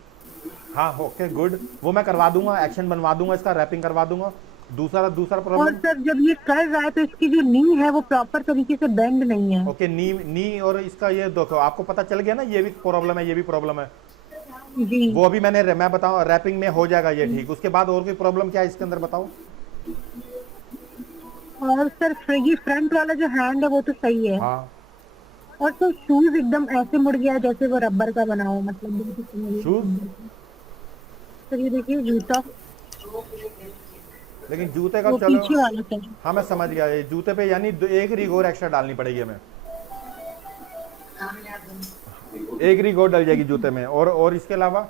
हाँ ओके गुड, वो मैं करवा दूंगा, एक्शन बनवा दूंगा, इसका रैपिंग करवा दूंगा। दूसरा दूसरा और प्रॉब्लम। सर जब ये कर रहा है तो इसकी जो नी है वो प्रॉपर तरीके से बेंड नहीं है। ओके नी नी और इसका ये देखो, आपको पता चल गया ना, ये भी प्रॉब्लम है, ये भी प्रॉब्लम है। जी। वो अभी मैं बताऊं रैपिंग में हो जाएगा ये ठीक। उसके बाद और कोई प्रॉब्लम क्या है इसके अंदर बताओ। और सर ये फ्रंट वाला जो हैंड है वो तो सही है। हाँ और तो शूज एकदम ऐसे मुड़ गया है जैसे वो रबर का बना हो, मतलब बिल्कुल समझिए। शूज, सर ये देखिए जूता, लेकिन जूते का वो चलो, पीछे वाला सर। हाँ मैं समझ गया, ये जूते पे यानी एक रिग और एक्स्ट्रा डालनी पड़ेगी हमें, एक रिग और डल जाएगी जूते में। और इसके अलावा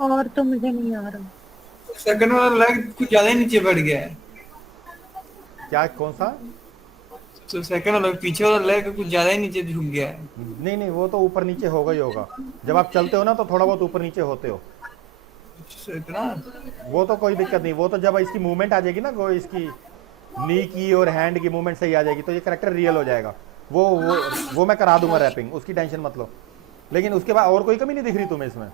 और तो मुझे नहीं आ रहा। सेकंड वाला लेग कुछ ज्यादा ही नीचे बढ़ गया है। क्या, कौन सा? तो सेकंड वाला पीछे वाला लेग कुछ ज्यादा ही नीचे झुक गया है। नहीं नहीं, वो तो ऊपर नीचे होगा ही होगा, जब आप चलते हो ना तो थोड़ा बहुत ऊपर नीचे होते हो, इतना वो तो कोई दिक्कत नहीं। वो तो जब इसकी मूवमेंट आ जाएगी ना, वो इसकी नी की और हैंड की मूवमेंट सही आ जाएगी तो ये करेक्टर रियल हो जाएगा। वो मैं करा दूंगा रैपिंग, उसकी टेंशन मत लो। लेकिन उसके बाद और कोई कमी नहीं दिख रही तुम्हें इसमें?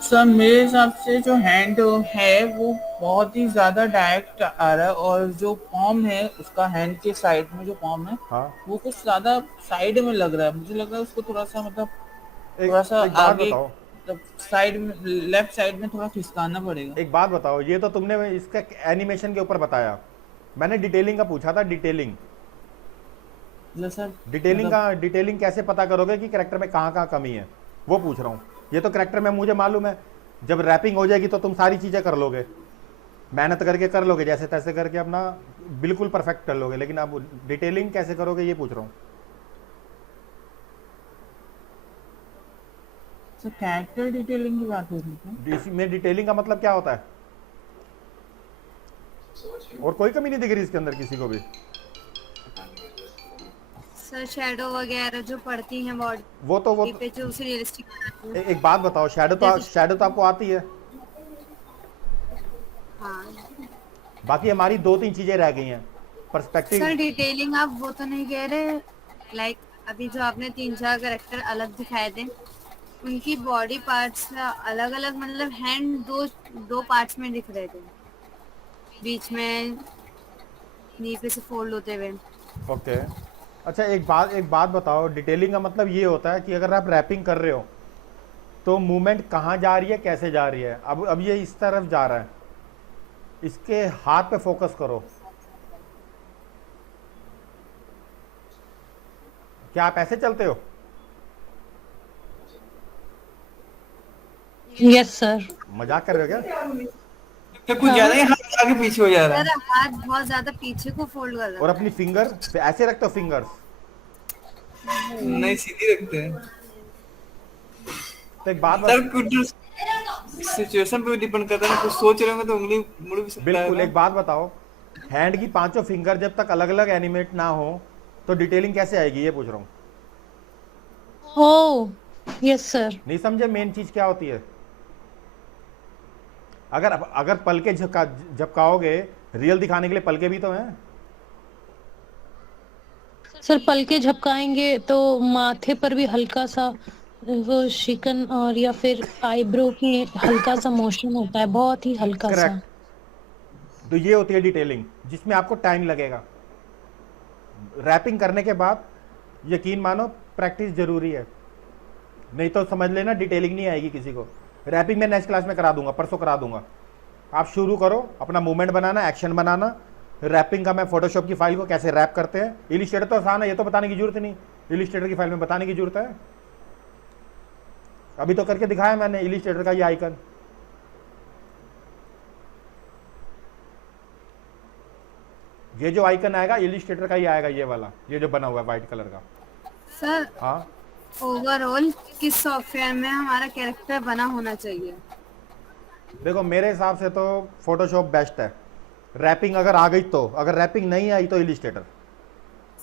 सर मेरे हिसाब से जो हैंड है वो बहुत ही ज्यादा डायरेक्ट आ रहा है, और जो पॉम है उसका हैंड के साइड में जो पॉम है हाँ वो कुछ ज्यादा साइड में लग रहा है। मुझे लग रहा है उसको थोड़ा सा मतलब थोड़ा सा एक बात आगे, बताओ, मतलब साइड में, लेफ्ट साइड में थोड़ा खिसकाना पड़ेगा। एक बात बताओ, ये तो तुमने इसका एनिमेशन के ऊपर बताया, मैंने डिटेलिंग का पूछा था। डिटेलिंग मतलब सर डिटेलिंग कैसे पता करोगे कि कैरेक्टर में कहाँ कहाँ कमी है, वो पूछ रहा हूँ। ये तो कैरेक्टर में मुझे मालूम है, जब रैपिंग हो जाएगी तो तुम सारी चीज़ें कर लोगे, मेहनत करके कर लोगे, जैसे तैसे करके अपना बिल्कुल परफेक्ट कर लोगे। लेकिन अब डिटेलिंग कैसे करोगे ये पूछ रहा हूँ। सर कैरेक्टर डिटेलिंग की बात हो रही है। में डिटेलिंग का मतलब क्या होता है? और कोई कमी नहीं दिख रही इसके अंदर किसी को भी? सर शैडो वगैरह जो पड़ती हैं बॉडी वो पे जो उसे रियलिस्टिक बनाती है। एक बात बताओ, शैडो तो आपको आती है, हाँ बाकी हमारी 2-3 चीजें रह गई हैं। पर्सपेक्टिव, सर डिटेलिंग आप वो तो नहीं कह रहे, लाइक अभी जो आपने 3-4 कैरेक्टर अलग दिखाए थे उनकी बॉडी पार्ट्स अलग अलग, मतलब हैंड दो पार्ट्स में दिख रहे थे, बीच में नी पे से फोल्ड होते हुए। ओके। अच्छा एक बात बताओ, डिटेलिंग का मतलब ये होता है कि अगर आप रैपिंग कर रहे हो तो मूवमेंट कहाँ जा रही है, कैसे जा रही है। अब ये इस तरफ जा रहा है, इसके हाथ पे फोकस करो। क्या आप ऐसे चलते हो? Yes sir. मजाक कर रहे हो क्या? तो कुछ ज्यादा ही हाथ आगे पीछे हो जा रहा है। सर हाथ बहुत ज्यादा पीछे को फोल्ड कर रहा और है। अपनी फिंगर ऐसे रखते हो, फिंगर्स नहीं सीधी रखते हैं तो एक बात सर। कुछ सिचुएशन पे भी डिपेंड करता है ना, कुछ सोच रहे होंगे तो उंगली मुड़ भी सकता है बिल्कुल। ना। एक बात बताओ, हैंड की 5 फिंगर जब तक अलग अलग एनिमेट ना हो तो डिटेलिंग कैसे आएगी ये पूछ रहा हूँ। Oh yes sir. नहीं समझे मेन चीज क्या होती है? अगर पलके झपकाओगे, रियल दिखाने के लिए पलके भी तो हैं। सर पलके झपकाएंगे तो माथे पर भी हल्का सा वो शिकन और या फिर आईब्रो की हल्का सा मोशन होता है, बहुत ही हल्का सा। करेक्ट। तो ये होती है डिटेलिंग, जिसमें आपको टाइम लगेगा। रैपिंग करने के बाद यकीन मानो प्रैक्टिस जरूरी है, नहीं तो समझ लेना डिटेलिंग नहीं आएगी किसी को। रैपिंग मैं नेक्स्ट क्लास में करा दूंगा, परसों करा दूंगा। आप शुरू करो अपना मूवमेंट बनाना, एक्शन बनाना। रैपिंग का मैं फोटोशॉप की फाइल को कैसे रैप करते हैं, इलिस्ट्रेटर तो आसान है, ये तो बताने की जरूरत नहीं। इलिस्ट्रेटर की फाइल में बताने की जरूरत है? अभी तो करके दिखाया मैंने इलिस्ट्रेटर का ये आइकन। ये जो आइकन आएगा इलिस्ट्रेटर का ही आएगा, ये वाला, ये जो बना हुआ है व्हाइट कलर का। सर हाँ ओवरऑल किस सॉफ्टवेयर में हमारा कैरेक्टर बना होना चाहिए? देखो मेरे हिसाब से तो फोटोशॉप बेस्ट है। रैपिंग अगर आ गई तो, अगर रैपिंग नहीं आई तो इलिस्ट्रेटर।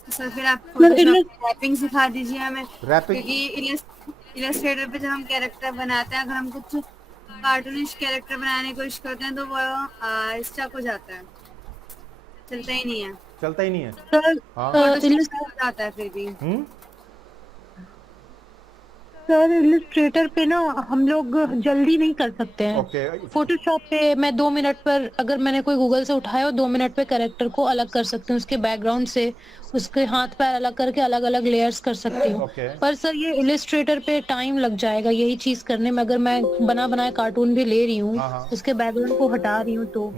सर फिर आप रैपिंग सिखा दीजिए हमें, रैपिंग क्योंकि इलस्ट्रेटर पे जब हम कैरेक्टर बनाते हैं, अगर हम कुछ कार्टूनिश कैरेक्टर बनाने की कोशिश करते हैं तो वो स्टक हो जाता है, चलता ही नहीं है। चलता ही नहीं है। सर हाँ फोटोशॉप हो जाता है फिर भी। सर इलिस्ट्रेटर पे ना हम लोग जल्दी नहीं कर सकते हैं। ओके फोटोशॉप पे मैं 2 मिनट पर, अगर मैंने कोई गूगल से उठाया, 2 मिनट पे कैरेक्टर को अलग कर सकती हूँ, उसके बैकग्राउंड से उसके हाथ पैर अलग करके अलग अलग लेयर्स कर सकती हूँ। ओके पर सर ये इलिस्ट्रेटर पे टाइम लग जाएगा यही चीज करने में। अगर मैं बना बनाया कार्टून भी ले रही हूँ, हाँ हाँ उसके बैकग्राउंड को हटा रही हूँ तो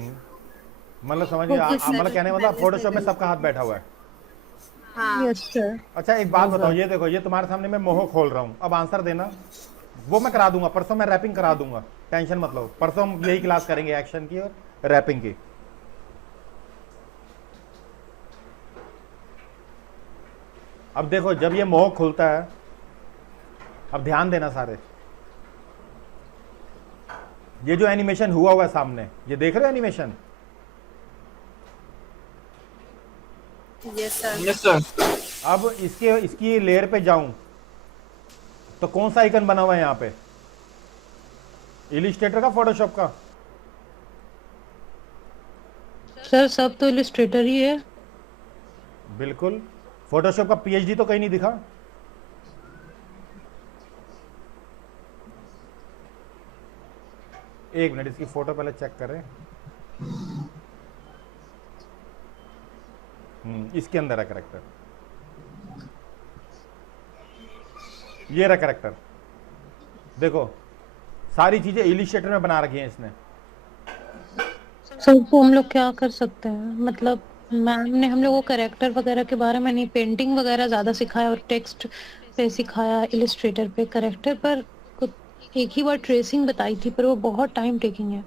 मतलब समझिए फोकस। मतलब कहने का मतलब फोटोशॉप में सबका हाथ बैठा हुआ है। हाँ यस सर। अच्छा एक बात बताओ, ये देखो ये तुम्हारे सामने मैं मोहो खोल रहा हूँ, अब आंसर देना। वो मैं करा दूंगा, परसों मैं रैपिंग करा दूंगा, टेंशन मत लो। परसों हम यही क्लास करेंगे एक्शन की और रैपिंग की। अब देखो जब ये मोह खुलता है, अब ध्यान देना सारे, ये जो एनिमेशन हुआ है सामने, ये देख रहे हो animation? Yes sir. Yes sir. अब इसकी लेयर पे जाऊं तो कौन सा आइकन बना हुआ है यहाँ पे? इलिस्ट्रेटर का, फोटोशॉप का? सर सब तो इलिस्ट्रेटर ही है। बिल्कुल। फोटोशॉप का पीएचडी तो कहीं नहीं दिखा। एक मिनट, इसकी फोटो पहले चेक करें। इसके अंदर है करेक्टर, ये रहा करेक्टर। देखो सारी चीजें इलिस्ट्रेटर में बना रखी हैं इसने। सर तो हम लोग क्या कर सकते हैं? मतलब मैम ने हम लोग को कैरेक्टर वगैरह के बारे में नहीं, पेंटिंग वगैरह ज्यादा सिखाया और टेक्स्ट पे सिखाया, इलिस्ट्रेटर पे। कैरेक्टर पर एक ही बार ट्रेसिंग बताई थी, पर वो बहुत टाइम टेकिंग है।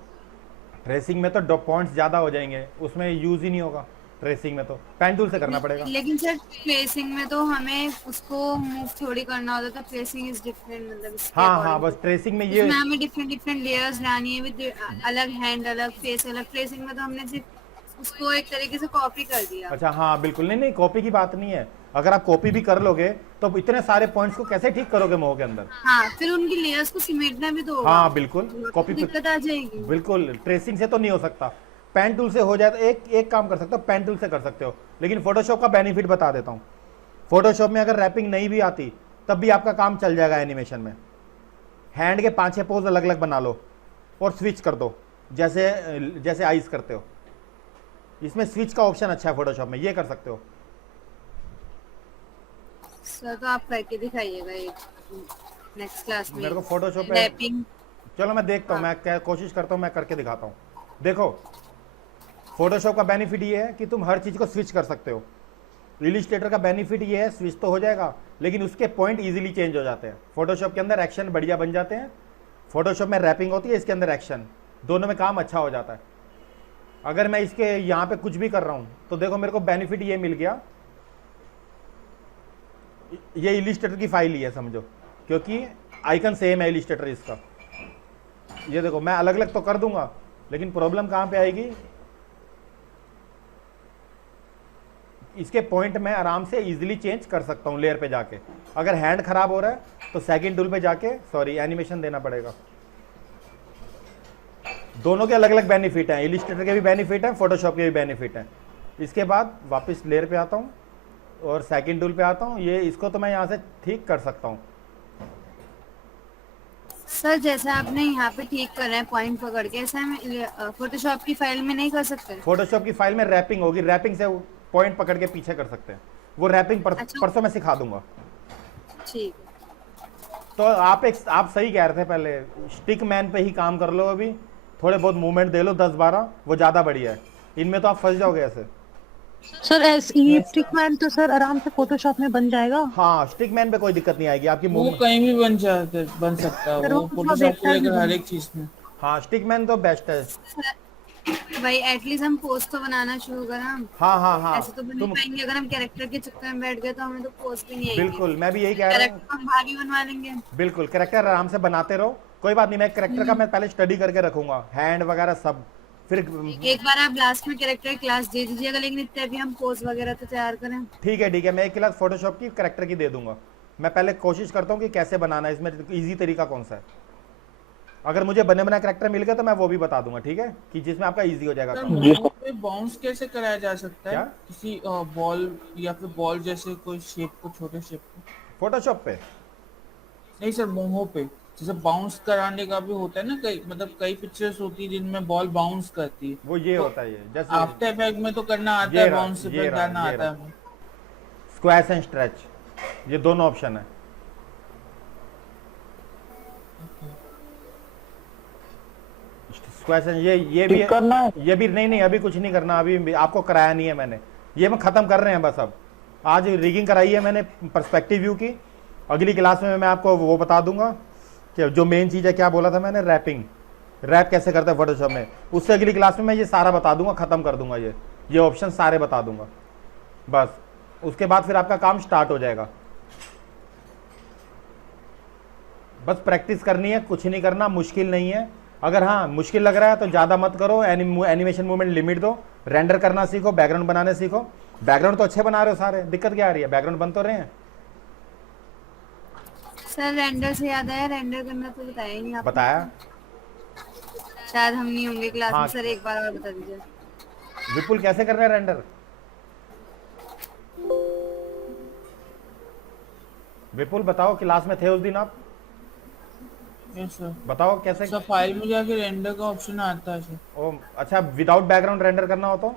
ट्रेसिंग में तो पॉइंट्स ज्यादा हो जाएंगे, उसमें यूज ही नहीं होगा। ट्रेसिंग में तो पेन टूल से करना पड़ेगा। लेकिन सर प्लेसिंग में तो हमें उसको मूव थोड़ी करना होता था। प्लेसिंग इज डिफरेंट, मतलब इसके हाँ according बस to- ट्रेसिंग में ये उसमें हमें डिफरेंट डिफरेंट लेयर्स लानी है विद अलग हैंड, अलग फेस, अलग। प्लेसिंग में तो हमने सिर्फ उसको एक तरीके से कॉपी कर दिया। अच्छा हाँ बिल्कुल, नहीं नहीं कॉपी की बात नहीं है। अगर आप कॉपी भी कर लोगे तो इतने सारे पॉइंट्स को कैसे ठीक करोगे मोह के अंदर? हाँ, फिर उनकी लेयर्स को सिमेटना भी तो होगा। हाँ बिल्कुल, कॉपी दिक्कत आ जाएगी। बिल्कुल ट्रेसिंग से तो नहीं हो सकता। पेन टूल से हो जाए तो एक काम कर सकते हो, पेन टूल से कर सकते हो। लेकिन फोटोशॉप का बेनिफिट बता देता हूँ। फोटोशॉप में अगर रैपिंग नहीं भी आती तब भी आपका काम चल जाएगा एनिमेशन में। हैंड के 5-6 पोज अलग अलग बना लो और स्विच कर दो, जैसे आइज करते हो। इसमें स्विच का ऑप्शन अच्छा है फोटोशॉप में, ये कर सकते हो। सर तो आप करके दिखाइएगा एक नेक्स्ट क्लास में। मेरे को फोटोशॉप पे, रैपिंग। चलो मैं देखता हूँ, मैं कोशिश करता हूँ, मैं करके दिखाता हूँ। देखो फोटोशॉप का बेनिफिट ये है कि तुम हर चीज को स्विच कर सकते हो। इलिस्ट्रेटर का बेनिफिट ये है स्विच तो हो जाएगा लेकिन उसके पॉइंट इजीली चेंज हो जाते हैं। फोटोशॉप के अंदर एक्शन बढ़िया बन जाते हैं, फोटोशॉप में रैपिंग होती है, इसके अंदर एक्शन, दोनों में काम अच्छा हो जाता है। अगर मैं इसके यहाँ पे कुछ भी कर रहा हूँ तो देखो मेरे को बेनिफिट ये मिल गया, ये इलिस्ट्रेटर की फाइल ही है समझो, क्योंकि आइकन सेम है इलिस्ट्रेटर इसका। ये देखो मैं अलग अलग तो कर दूंगा लेकिन प्रॉब्लम कहाँ पे आएगी, इसके पॉइंट में आराम से इजीली चेंज कर सकता हूँ लेयर पे जाके। अगर हैंड खराब हो रहा है तो सेकंड टूल पे जाके एनिमेशन देना पड़ेगा। दोनों के अलग अलग बेनिफिट हैं, इलिस्ट्रेटर के भी बेनिफिट हैं, फोटोशॉप के भी बेनिफिट हैं। इसके बाद वापस लेयर पे आता हूँ और सेकंड टूल पे आता हूँ। ये इसको तो मैं यहाँ से ठीक कर सकता हूँ। सर जैसा आपने यहाँ पे ठीक कर रहे हैं पॉइंट पकड़ के, ऐसा हम फोटोशॉप की फाइल में नहीं कर सकते? फोटोशॉप की फाइल में रैपिंग होगी, रैपिंग से पॉइंट पकड़ के पीछे कर सकते हैं। वो रैपिंग अच्छा। परसों मैं सिखा दूंगा। ठीक। तो आप सही कह रहे थे, पहले स्टिक मैन पे ही काम कर लो, अभी थोड़े बहुत मूवमेंट दे लो 10-12, वो ज़्यादा बढ़िया है। इनमें तो आप फंस जाओगे ऐसे। सर ये स्टिकमैन तो सर आराम से फोटोशॉप में बन जाएगा। हाँ स्टिक मैन पे कोई दिक्कत नहीं आएगी आपकी वो मूवमेंट। कहीं भी बन सकता है, सर, वो वो फोटोशॉप को vector भी लेकर हर बन- एक चीज में। हाँ स्टिक मैन तो बेस्ट है। भाई एटलीस्ट हम पोस्ट तो बनाना शुरू करें हम। हाँ ऐसे तो बन नहीं तुम पाएंगे। अगर हम कैरेक्टर के चक्कर में बैठ गए तो हमें तो पोस्ट भी नहीं आएंगे। बिल्कुल, मैं भी यही कह रहा हूँ। कैरेक्टर हम भाभी बनवा लेंगे। बिल्कुल कैरेक्टर आराम से बनाते रहो, कोई बात नहीं। मैं कैरेक्टर का मैं पहले स्टडी करके रखूंगा, हैंड वगैरह सब। फिर एक बार आप लास्ट में कैरेक्टर क्लास दे दीजिएगा, लेकिन इतने भी हम पोस्ट वगैरह तो तैयार करें। ठीक है, मैं एक क्लास फोटोशॉप की कैरेक्टर की दे दूंगा। मैं पहले कोशिश करता हूँ कि कैसे बनाना है, इसमें इजी तरीका कौन सा है। अगर मुझे बने बनाए कैरेक्टर मिल गया तो मैं वो भी बता दूंगा, ठीक है, कि जिसमें आपका इजी हो जाएगा सर काम। मोह पे बाउंस कैसे कराया जा सकता क्या? है? किसी बॉल या फिर बॉल जैसे कोई शेप को, छोटे शेप को? फोटोशॉप पे नहीं सर, मोहो पे जैसे बाउंस कराने का भी होता है ना, कई मतलब कई पिक्चर्स होती है जिनमें बॉल बाउंस करती है, वो ये तो होता है, ये जैसे आफ्टर इफेक्ट में तो करना आता ये है, रहा, बाउंस ये इफेक्ट रहा, करना ये आता रहा। है। स्क्वैश एंड स्ट्रेच, ये दोनों ऑप्शन है। स्क्वैश एंड ये भी ठीक करना है। ये भी नहीं, अभी कुछ नहीं करना, अभी आपको कराया नहीं है मैंने, ये मैं खत्म कर रहे हैं बस। अब आज रिगिंग कराई है मैंने पर्सपेक्टिव व्यू की, अगली क्लास में मैं आपको वो बता दूंगा कि जो मेन चीज़ है, क्या बोला था मैंने, रैपिंग, रैप कैसे करते हैं फोटोशॉप में, उससे अगली क्लास में मैं ये सारा बता दूंगा, खत्म कर दूंगा, ये ऑप्शन सारे बता दूंगा बस। उसके बाद फिर आपका काम स्टार्ट हो जाएगा। बस प्रैक्टिस करनी है, कुछ नहीं करना, मुश्किल नहीं है। अगर हाँ मुश्किल लग रहा है तो ज़्यादा मत करो, एनिमेशन मूवमेंट लिमिट दो, रेंडर करना सीखो, बैकग्राउंड बनाने सीखो। बैकग्राउंड तो अच्छे बना रहे हो सारे, दिक्कत क्या आ रही है, बैकग्राउंड बन तो रहे हैं। सर रेंडर से याद आया, रेंडर करना तो बताया ही नहीं आपने। बताया शायद हम नहीं होंगे क्लास हाँ। में, सर एक बार और बता दीजिए। विपुल कैसे कर रहे हैं रेंडर? विपुल बताओ, क्लास में थे उस दिन आप, यस सर। बताओ कैसे। सर फाइल में जाके रेंडर का ऑप्शन आता है सर। ओ अच्छा, विदाउट बैकग्राउंड रेंडर करना हो तो,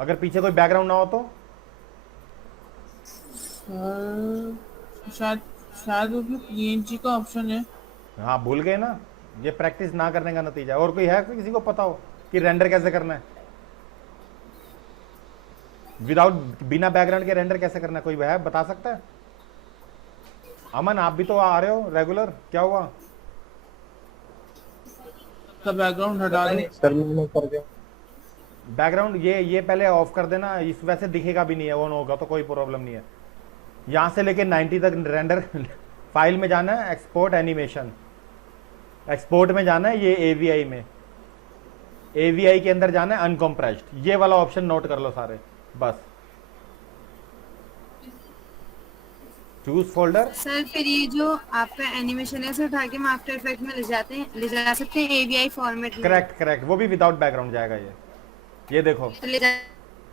अगर पीछे कोई बैकग्राउंड ना हो तो? सर शायद शायद उसमें पीएनजी का ऑप्शन है। हाँ भूल गए ना, ये प्रैक्टिस ना करने का नतीजा है। और कोई है, किसी को पता हो कि रेंडर कैसे करना है, विदाउट बिना बैकग्राउंड के रेंडर कैसे करना है, कोई है बता सकता है? अमन आप भी तो आ रहे हो रेगुलर, क्या हुआ? तो बैकग्राउंड हटा दो सर मैंने कर दिया। बैकग्राउंड ये पहले ऑफ कर देना, इस वैसे दिखेगा भी नहीं है, ऑन होगा तो कोई प्रॉब्लम नहीं है। यहाँ से लेके 90 तक रेंडर फाइल में जाना है, एक्सपोर्ट एनिमेशन, एक्सपोर्ट में जाना है, ये एवीआई में, एवीआई के अंदर जाना है अनकम्प्रेस्ड, ये वाला ऑप्शन नोट कर लो सारे बस। Choose folder. सर फिर ये जो आपका एनिमेशन है, इसे उठा के हम आफ्टर इफेक्ट में ले जा सकते हैं एवीआई फॉर्मेट में। करेक्ट, वो भी विदाउट बैकग्राउंड जाएगा ये देखो। तो ले जा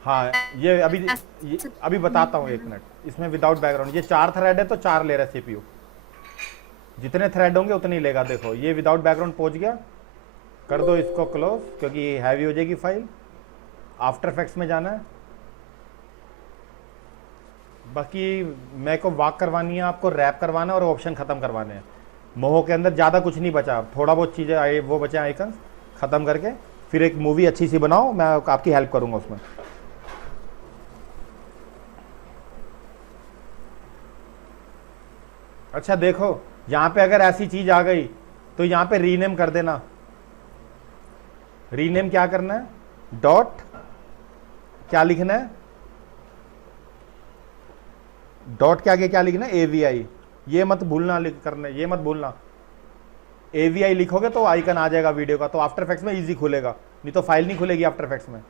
हाँ ये अभी बताता हूँ, 1 मिनट। इसमें विदाउट बैकग्राउंड, ये 4 थ्रेड है तो 4 ले रहा है सीपीयू, जितने थ्रेड होंगे उतने ही लेगा। देखो ये विदाउट बैकग्राउंड पहुंच गया, कर दो इसको क्लोज क्योंकि हैवी हो जाएगी फाइल। आफ्टर इफेक्ट्स में जाना है, बाकी मेरे को वॉक करवानी है, आपको रैप करवाना है और ऑप्शन खत्म करवाने हैं। मोहो के अंदर ज़्यादा कुछ नहीं बचा, थोड़ा बहुत चीज़ें आए, वो बचे आइकन, ख़त्म करके फिर एक मूवी अच्छी सी बनाओ, मैं आपकी हेल्प करूँगा उसमें। अच्छा देखो, यहाँ पे अगर ऐसी चीज़ आ गई तो यहाँ पे रीनेम कर देना। रीनेम क्या करना है, डॉट क्या लिखना है, डॉट के आगे क्या लिखना है, एवीआई, ये मत भूलना करना, ये मत भूलना। एवीआई लिखोगे तो आइकन आ जाएगा वीडियो का, तो आफ्टर इफेक्ट्स में इजी खुलेगा, नहीं तो फाइल नहीं खुलेगी आफ्टर इफेक्ट्स में।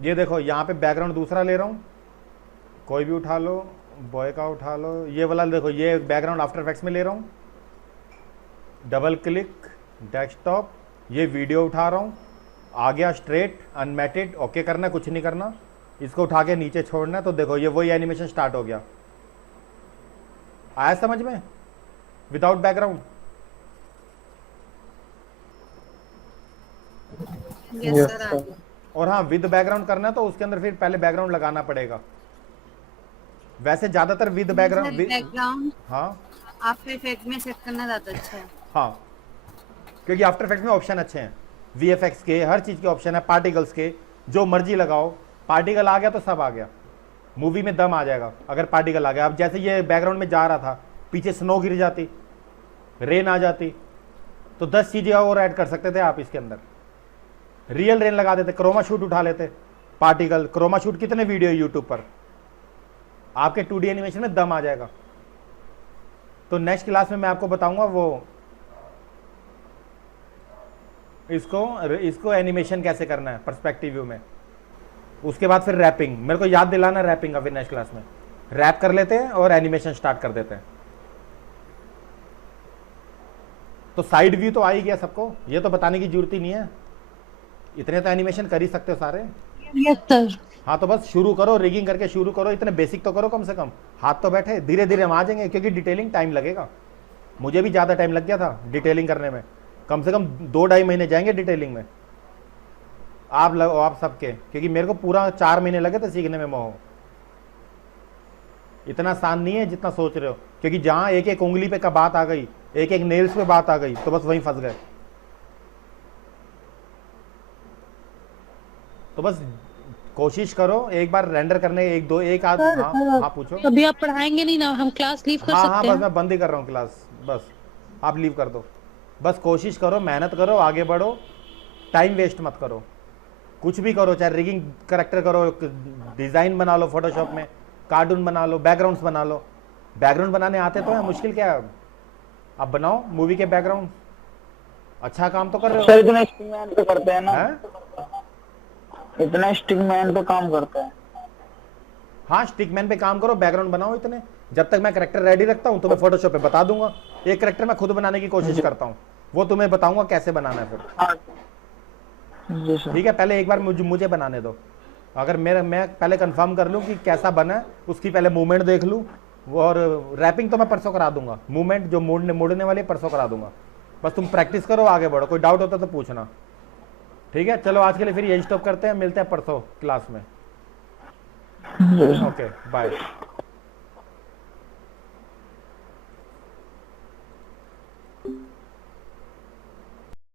ये देखो यहाँ पे बैकग्राउंड दूसरा ले रहा हूँ, कोई भी उठा लो, बॉय का उठा लो, ये वाला देखो, ये बैकग्राउंड आफ्टर इफेक्ट्स में ले रहा हूँ, डबल क्लिक डेस्कटॉप, ये वीडियो उठा रहा हूँ, आ गया स्ट्रेट अनमैटेड, ओके करना है, कुछ नहीं करना, इसको उठा के नीचे छोड़ना है। तो देखो ये वही एनिमेशन स्टार्ट हो गया, आया समझ में, विदाउट बैकग्राउंड। Yes sir. और हाँ विद बैकग्राउंड करना है तो उसके अंदर फिर पहले बैकग्राउंड लगाना पड़ेगा। वैसे ज्यादातर विद बैकग्राउंड, हाँ आफ्टर इफेक्ट में सेट करना ज्यादा अच्छा है। हाँ क्योंकि आफ्टर इफेक्ट में ऑप्शन अच्छे हैं, वीएफएक्स के, हर चीज के ऑप्शन है, पार्टिकल्स के, जो मर्जी लगाओ। पार्टिकल आ गया तो सब आ गया, मूवी में दम आ जाएगा अगर पार्टिकल आ गया। अब जैसे ये बैकग्राउंड में जा रहा था, पीछे स्नो गिर जाती, रेन आ जाती, तो 10 चीजें और ऐड कर सकते थे आप इसके अंदर। रियल रेन लगा देते, क्रोमा शूट उठा लेते, पार्टिकल, क्रोमा शूट, कितने वीडियो है यूट्यूब पर, आपके 2D एनिमेशन में दम आ जाएगा। तो नेक्स्ट क्लास में मैं आपको बताऊंगा वो इसको एनिमेशन कैसे करना है पर्सपेक्टिव व्यू में। उसके बाद फिर रैपिंग, मेरे को याद दिलाना रैपिंग का, फिर नेक्स्ट क्लास में रैप कर लेते हैं और एनिमेशन स्टार्ट कर देते हैं। तो साइड व्यू तो आ ही गया सबको, ये तो बताने की जरूरत ही नहीं है, इतने तो एनिमेशन कर ही सकते हो सारे। Yes sir. हाँ तो बस शुरू करो, रिगिंग करके शुरू करो, इतने बेसिक तो करो कम से कम, हाथ तो बैठे, धीरे धीरे हम आ जाएंगे, क्योंकि डिटेलिंग टाइम लगेगा। मुझे भी ज़्यादा टाइम लग गया था डिटेलिंग करने में, कम से कम 2-2.5 महीने जाएंगे डिटेलिंग में, आप सबके, क्योंकि मेरे को पूरा 4 महीने लगे थे सीखने में मोह। इतना आसान नहीं है जितना सोच रहे हो, क्योंकि जहाँ एक एक उंगली पे का बात आ गई, एक एक नेल्स पे बात आ गई, तो बस वहीं फंस गए। तो बस कोशिश करो एक बार रेंडर करने, एक आध। सर, हाँ पूछो। अभी आप पढ़ाएंगे नहीं ना, हम क्लास लीव कर हाँ सकते बस हैं? मैं बंद ही कर रहा हूँ क्लास, बस आप लीव कर दो। बस कोशिश करो, मेहनत करो, आगे बढ़ो, टाइम वेस्ट मत करो, कुछ भी करो, चाहे रिगिंग करेक्टर करो, डिज़ाइन बना लो फोटोशॉप में, कार्टून बना लो, बैकग्राउंड्स बना लो। बैकग्राउंड बनाने आते तो है, मुश्किल क्या है, आप बनाओ मूवी के बैकग्राउंड, अच्छा काम तो कर रहे हो। सर इतना स्टिकमैन पे करते हैं ना, हैं? इतना स्टिकमैन पे काम करते हैं। हाँ स्टिकमैन पे काम करो, बैकग्राउंड बनाओ इतने, जब तक मैं करेक्टर रेडी रखता हूँ तो मैं फोटोशॉप पे बता दूंगा। एक करेक्टर मैं खुद बनाने की कोशिश करता हूँ, वो तुम्हें बताऊंगा कैसे बनाना है फिर। हाँ जी सर। ठीक है, पहले एक बार मुझे बनाने दो, अगर मैं पहले कंफर्म कर लूँ कि कैसा बना है, उसकी पहले मूवमेंट देख लूँ, और रैपिंग तो मैं परसों करा दूंगा, मूवमेंट जो मोड़ने वाली परसों करा दूंगा। बस तुम प्रैक्टिस करो, आगे बढ़ो, कोई डाउट होता तो पूछना। ठीक है, चलो आज के लिए फिर यही स्टॉप करते हैं, मिलते हैं परसों क्लास में। Okay bye.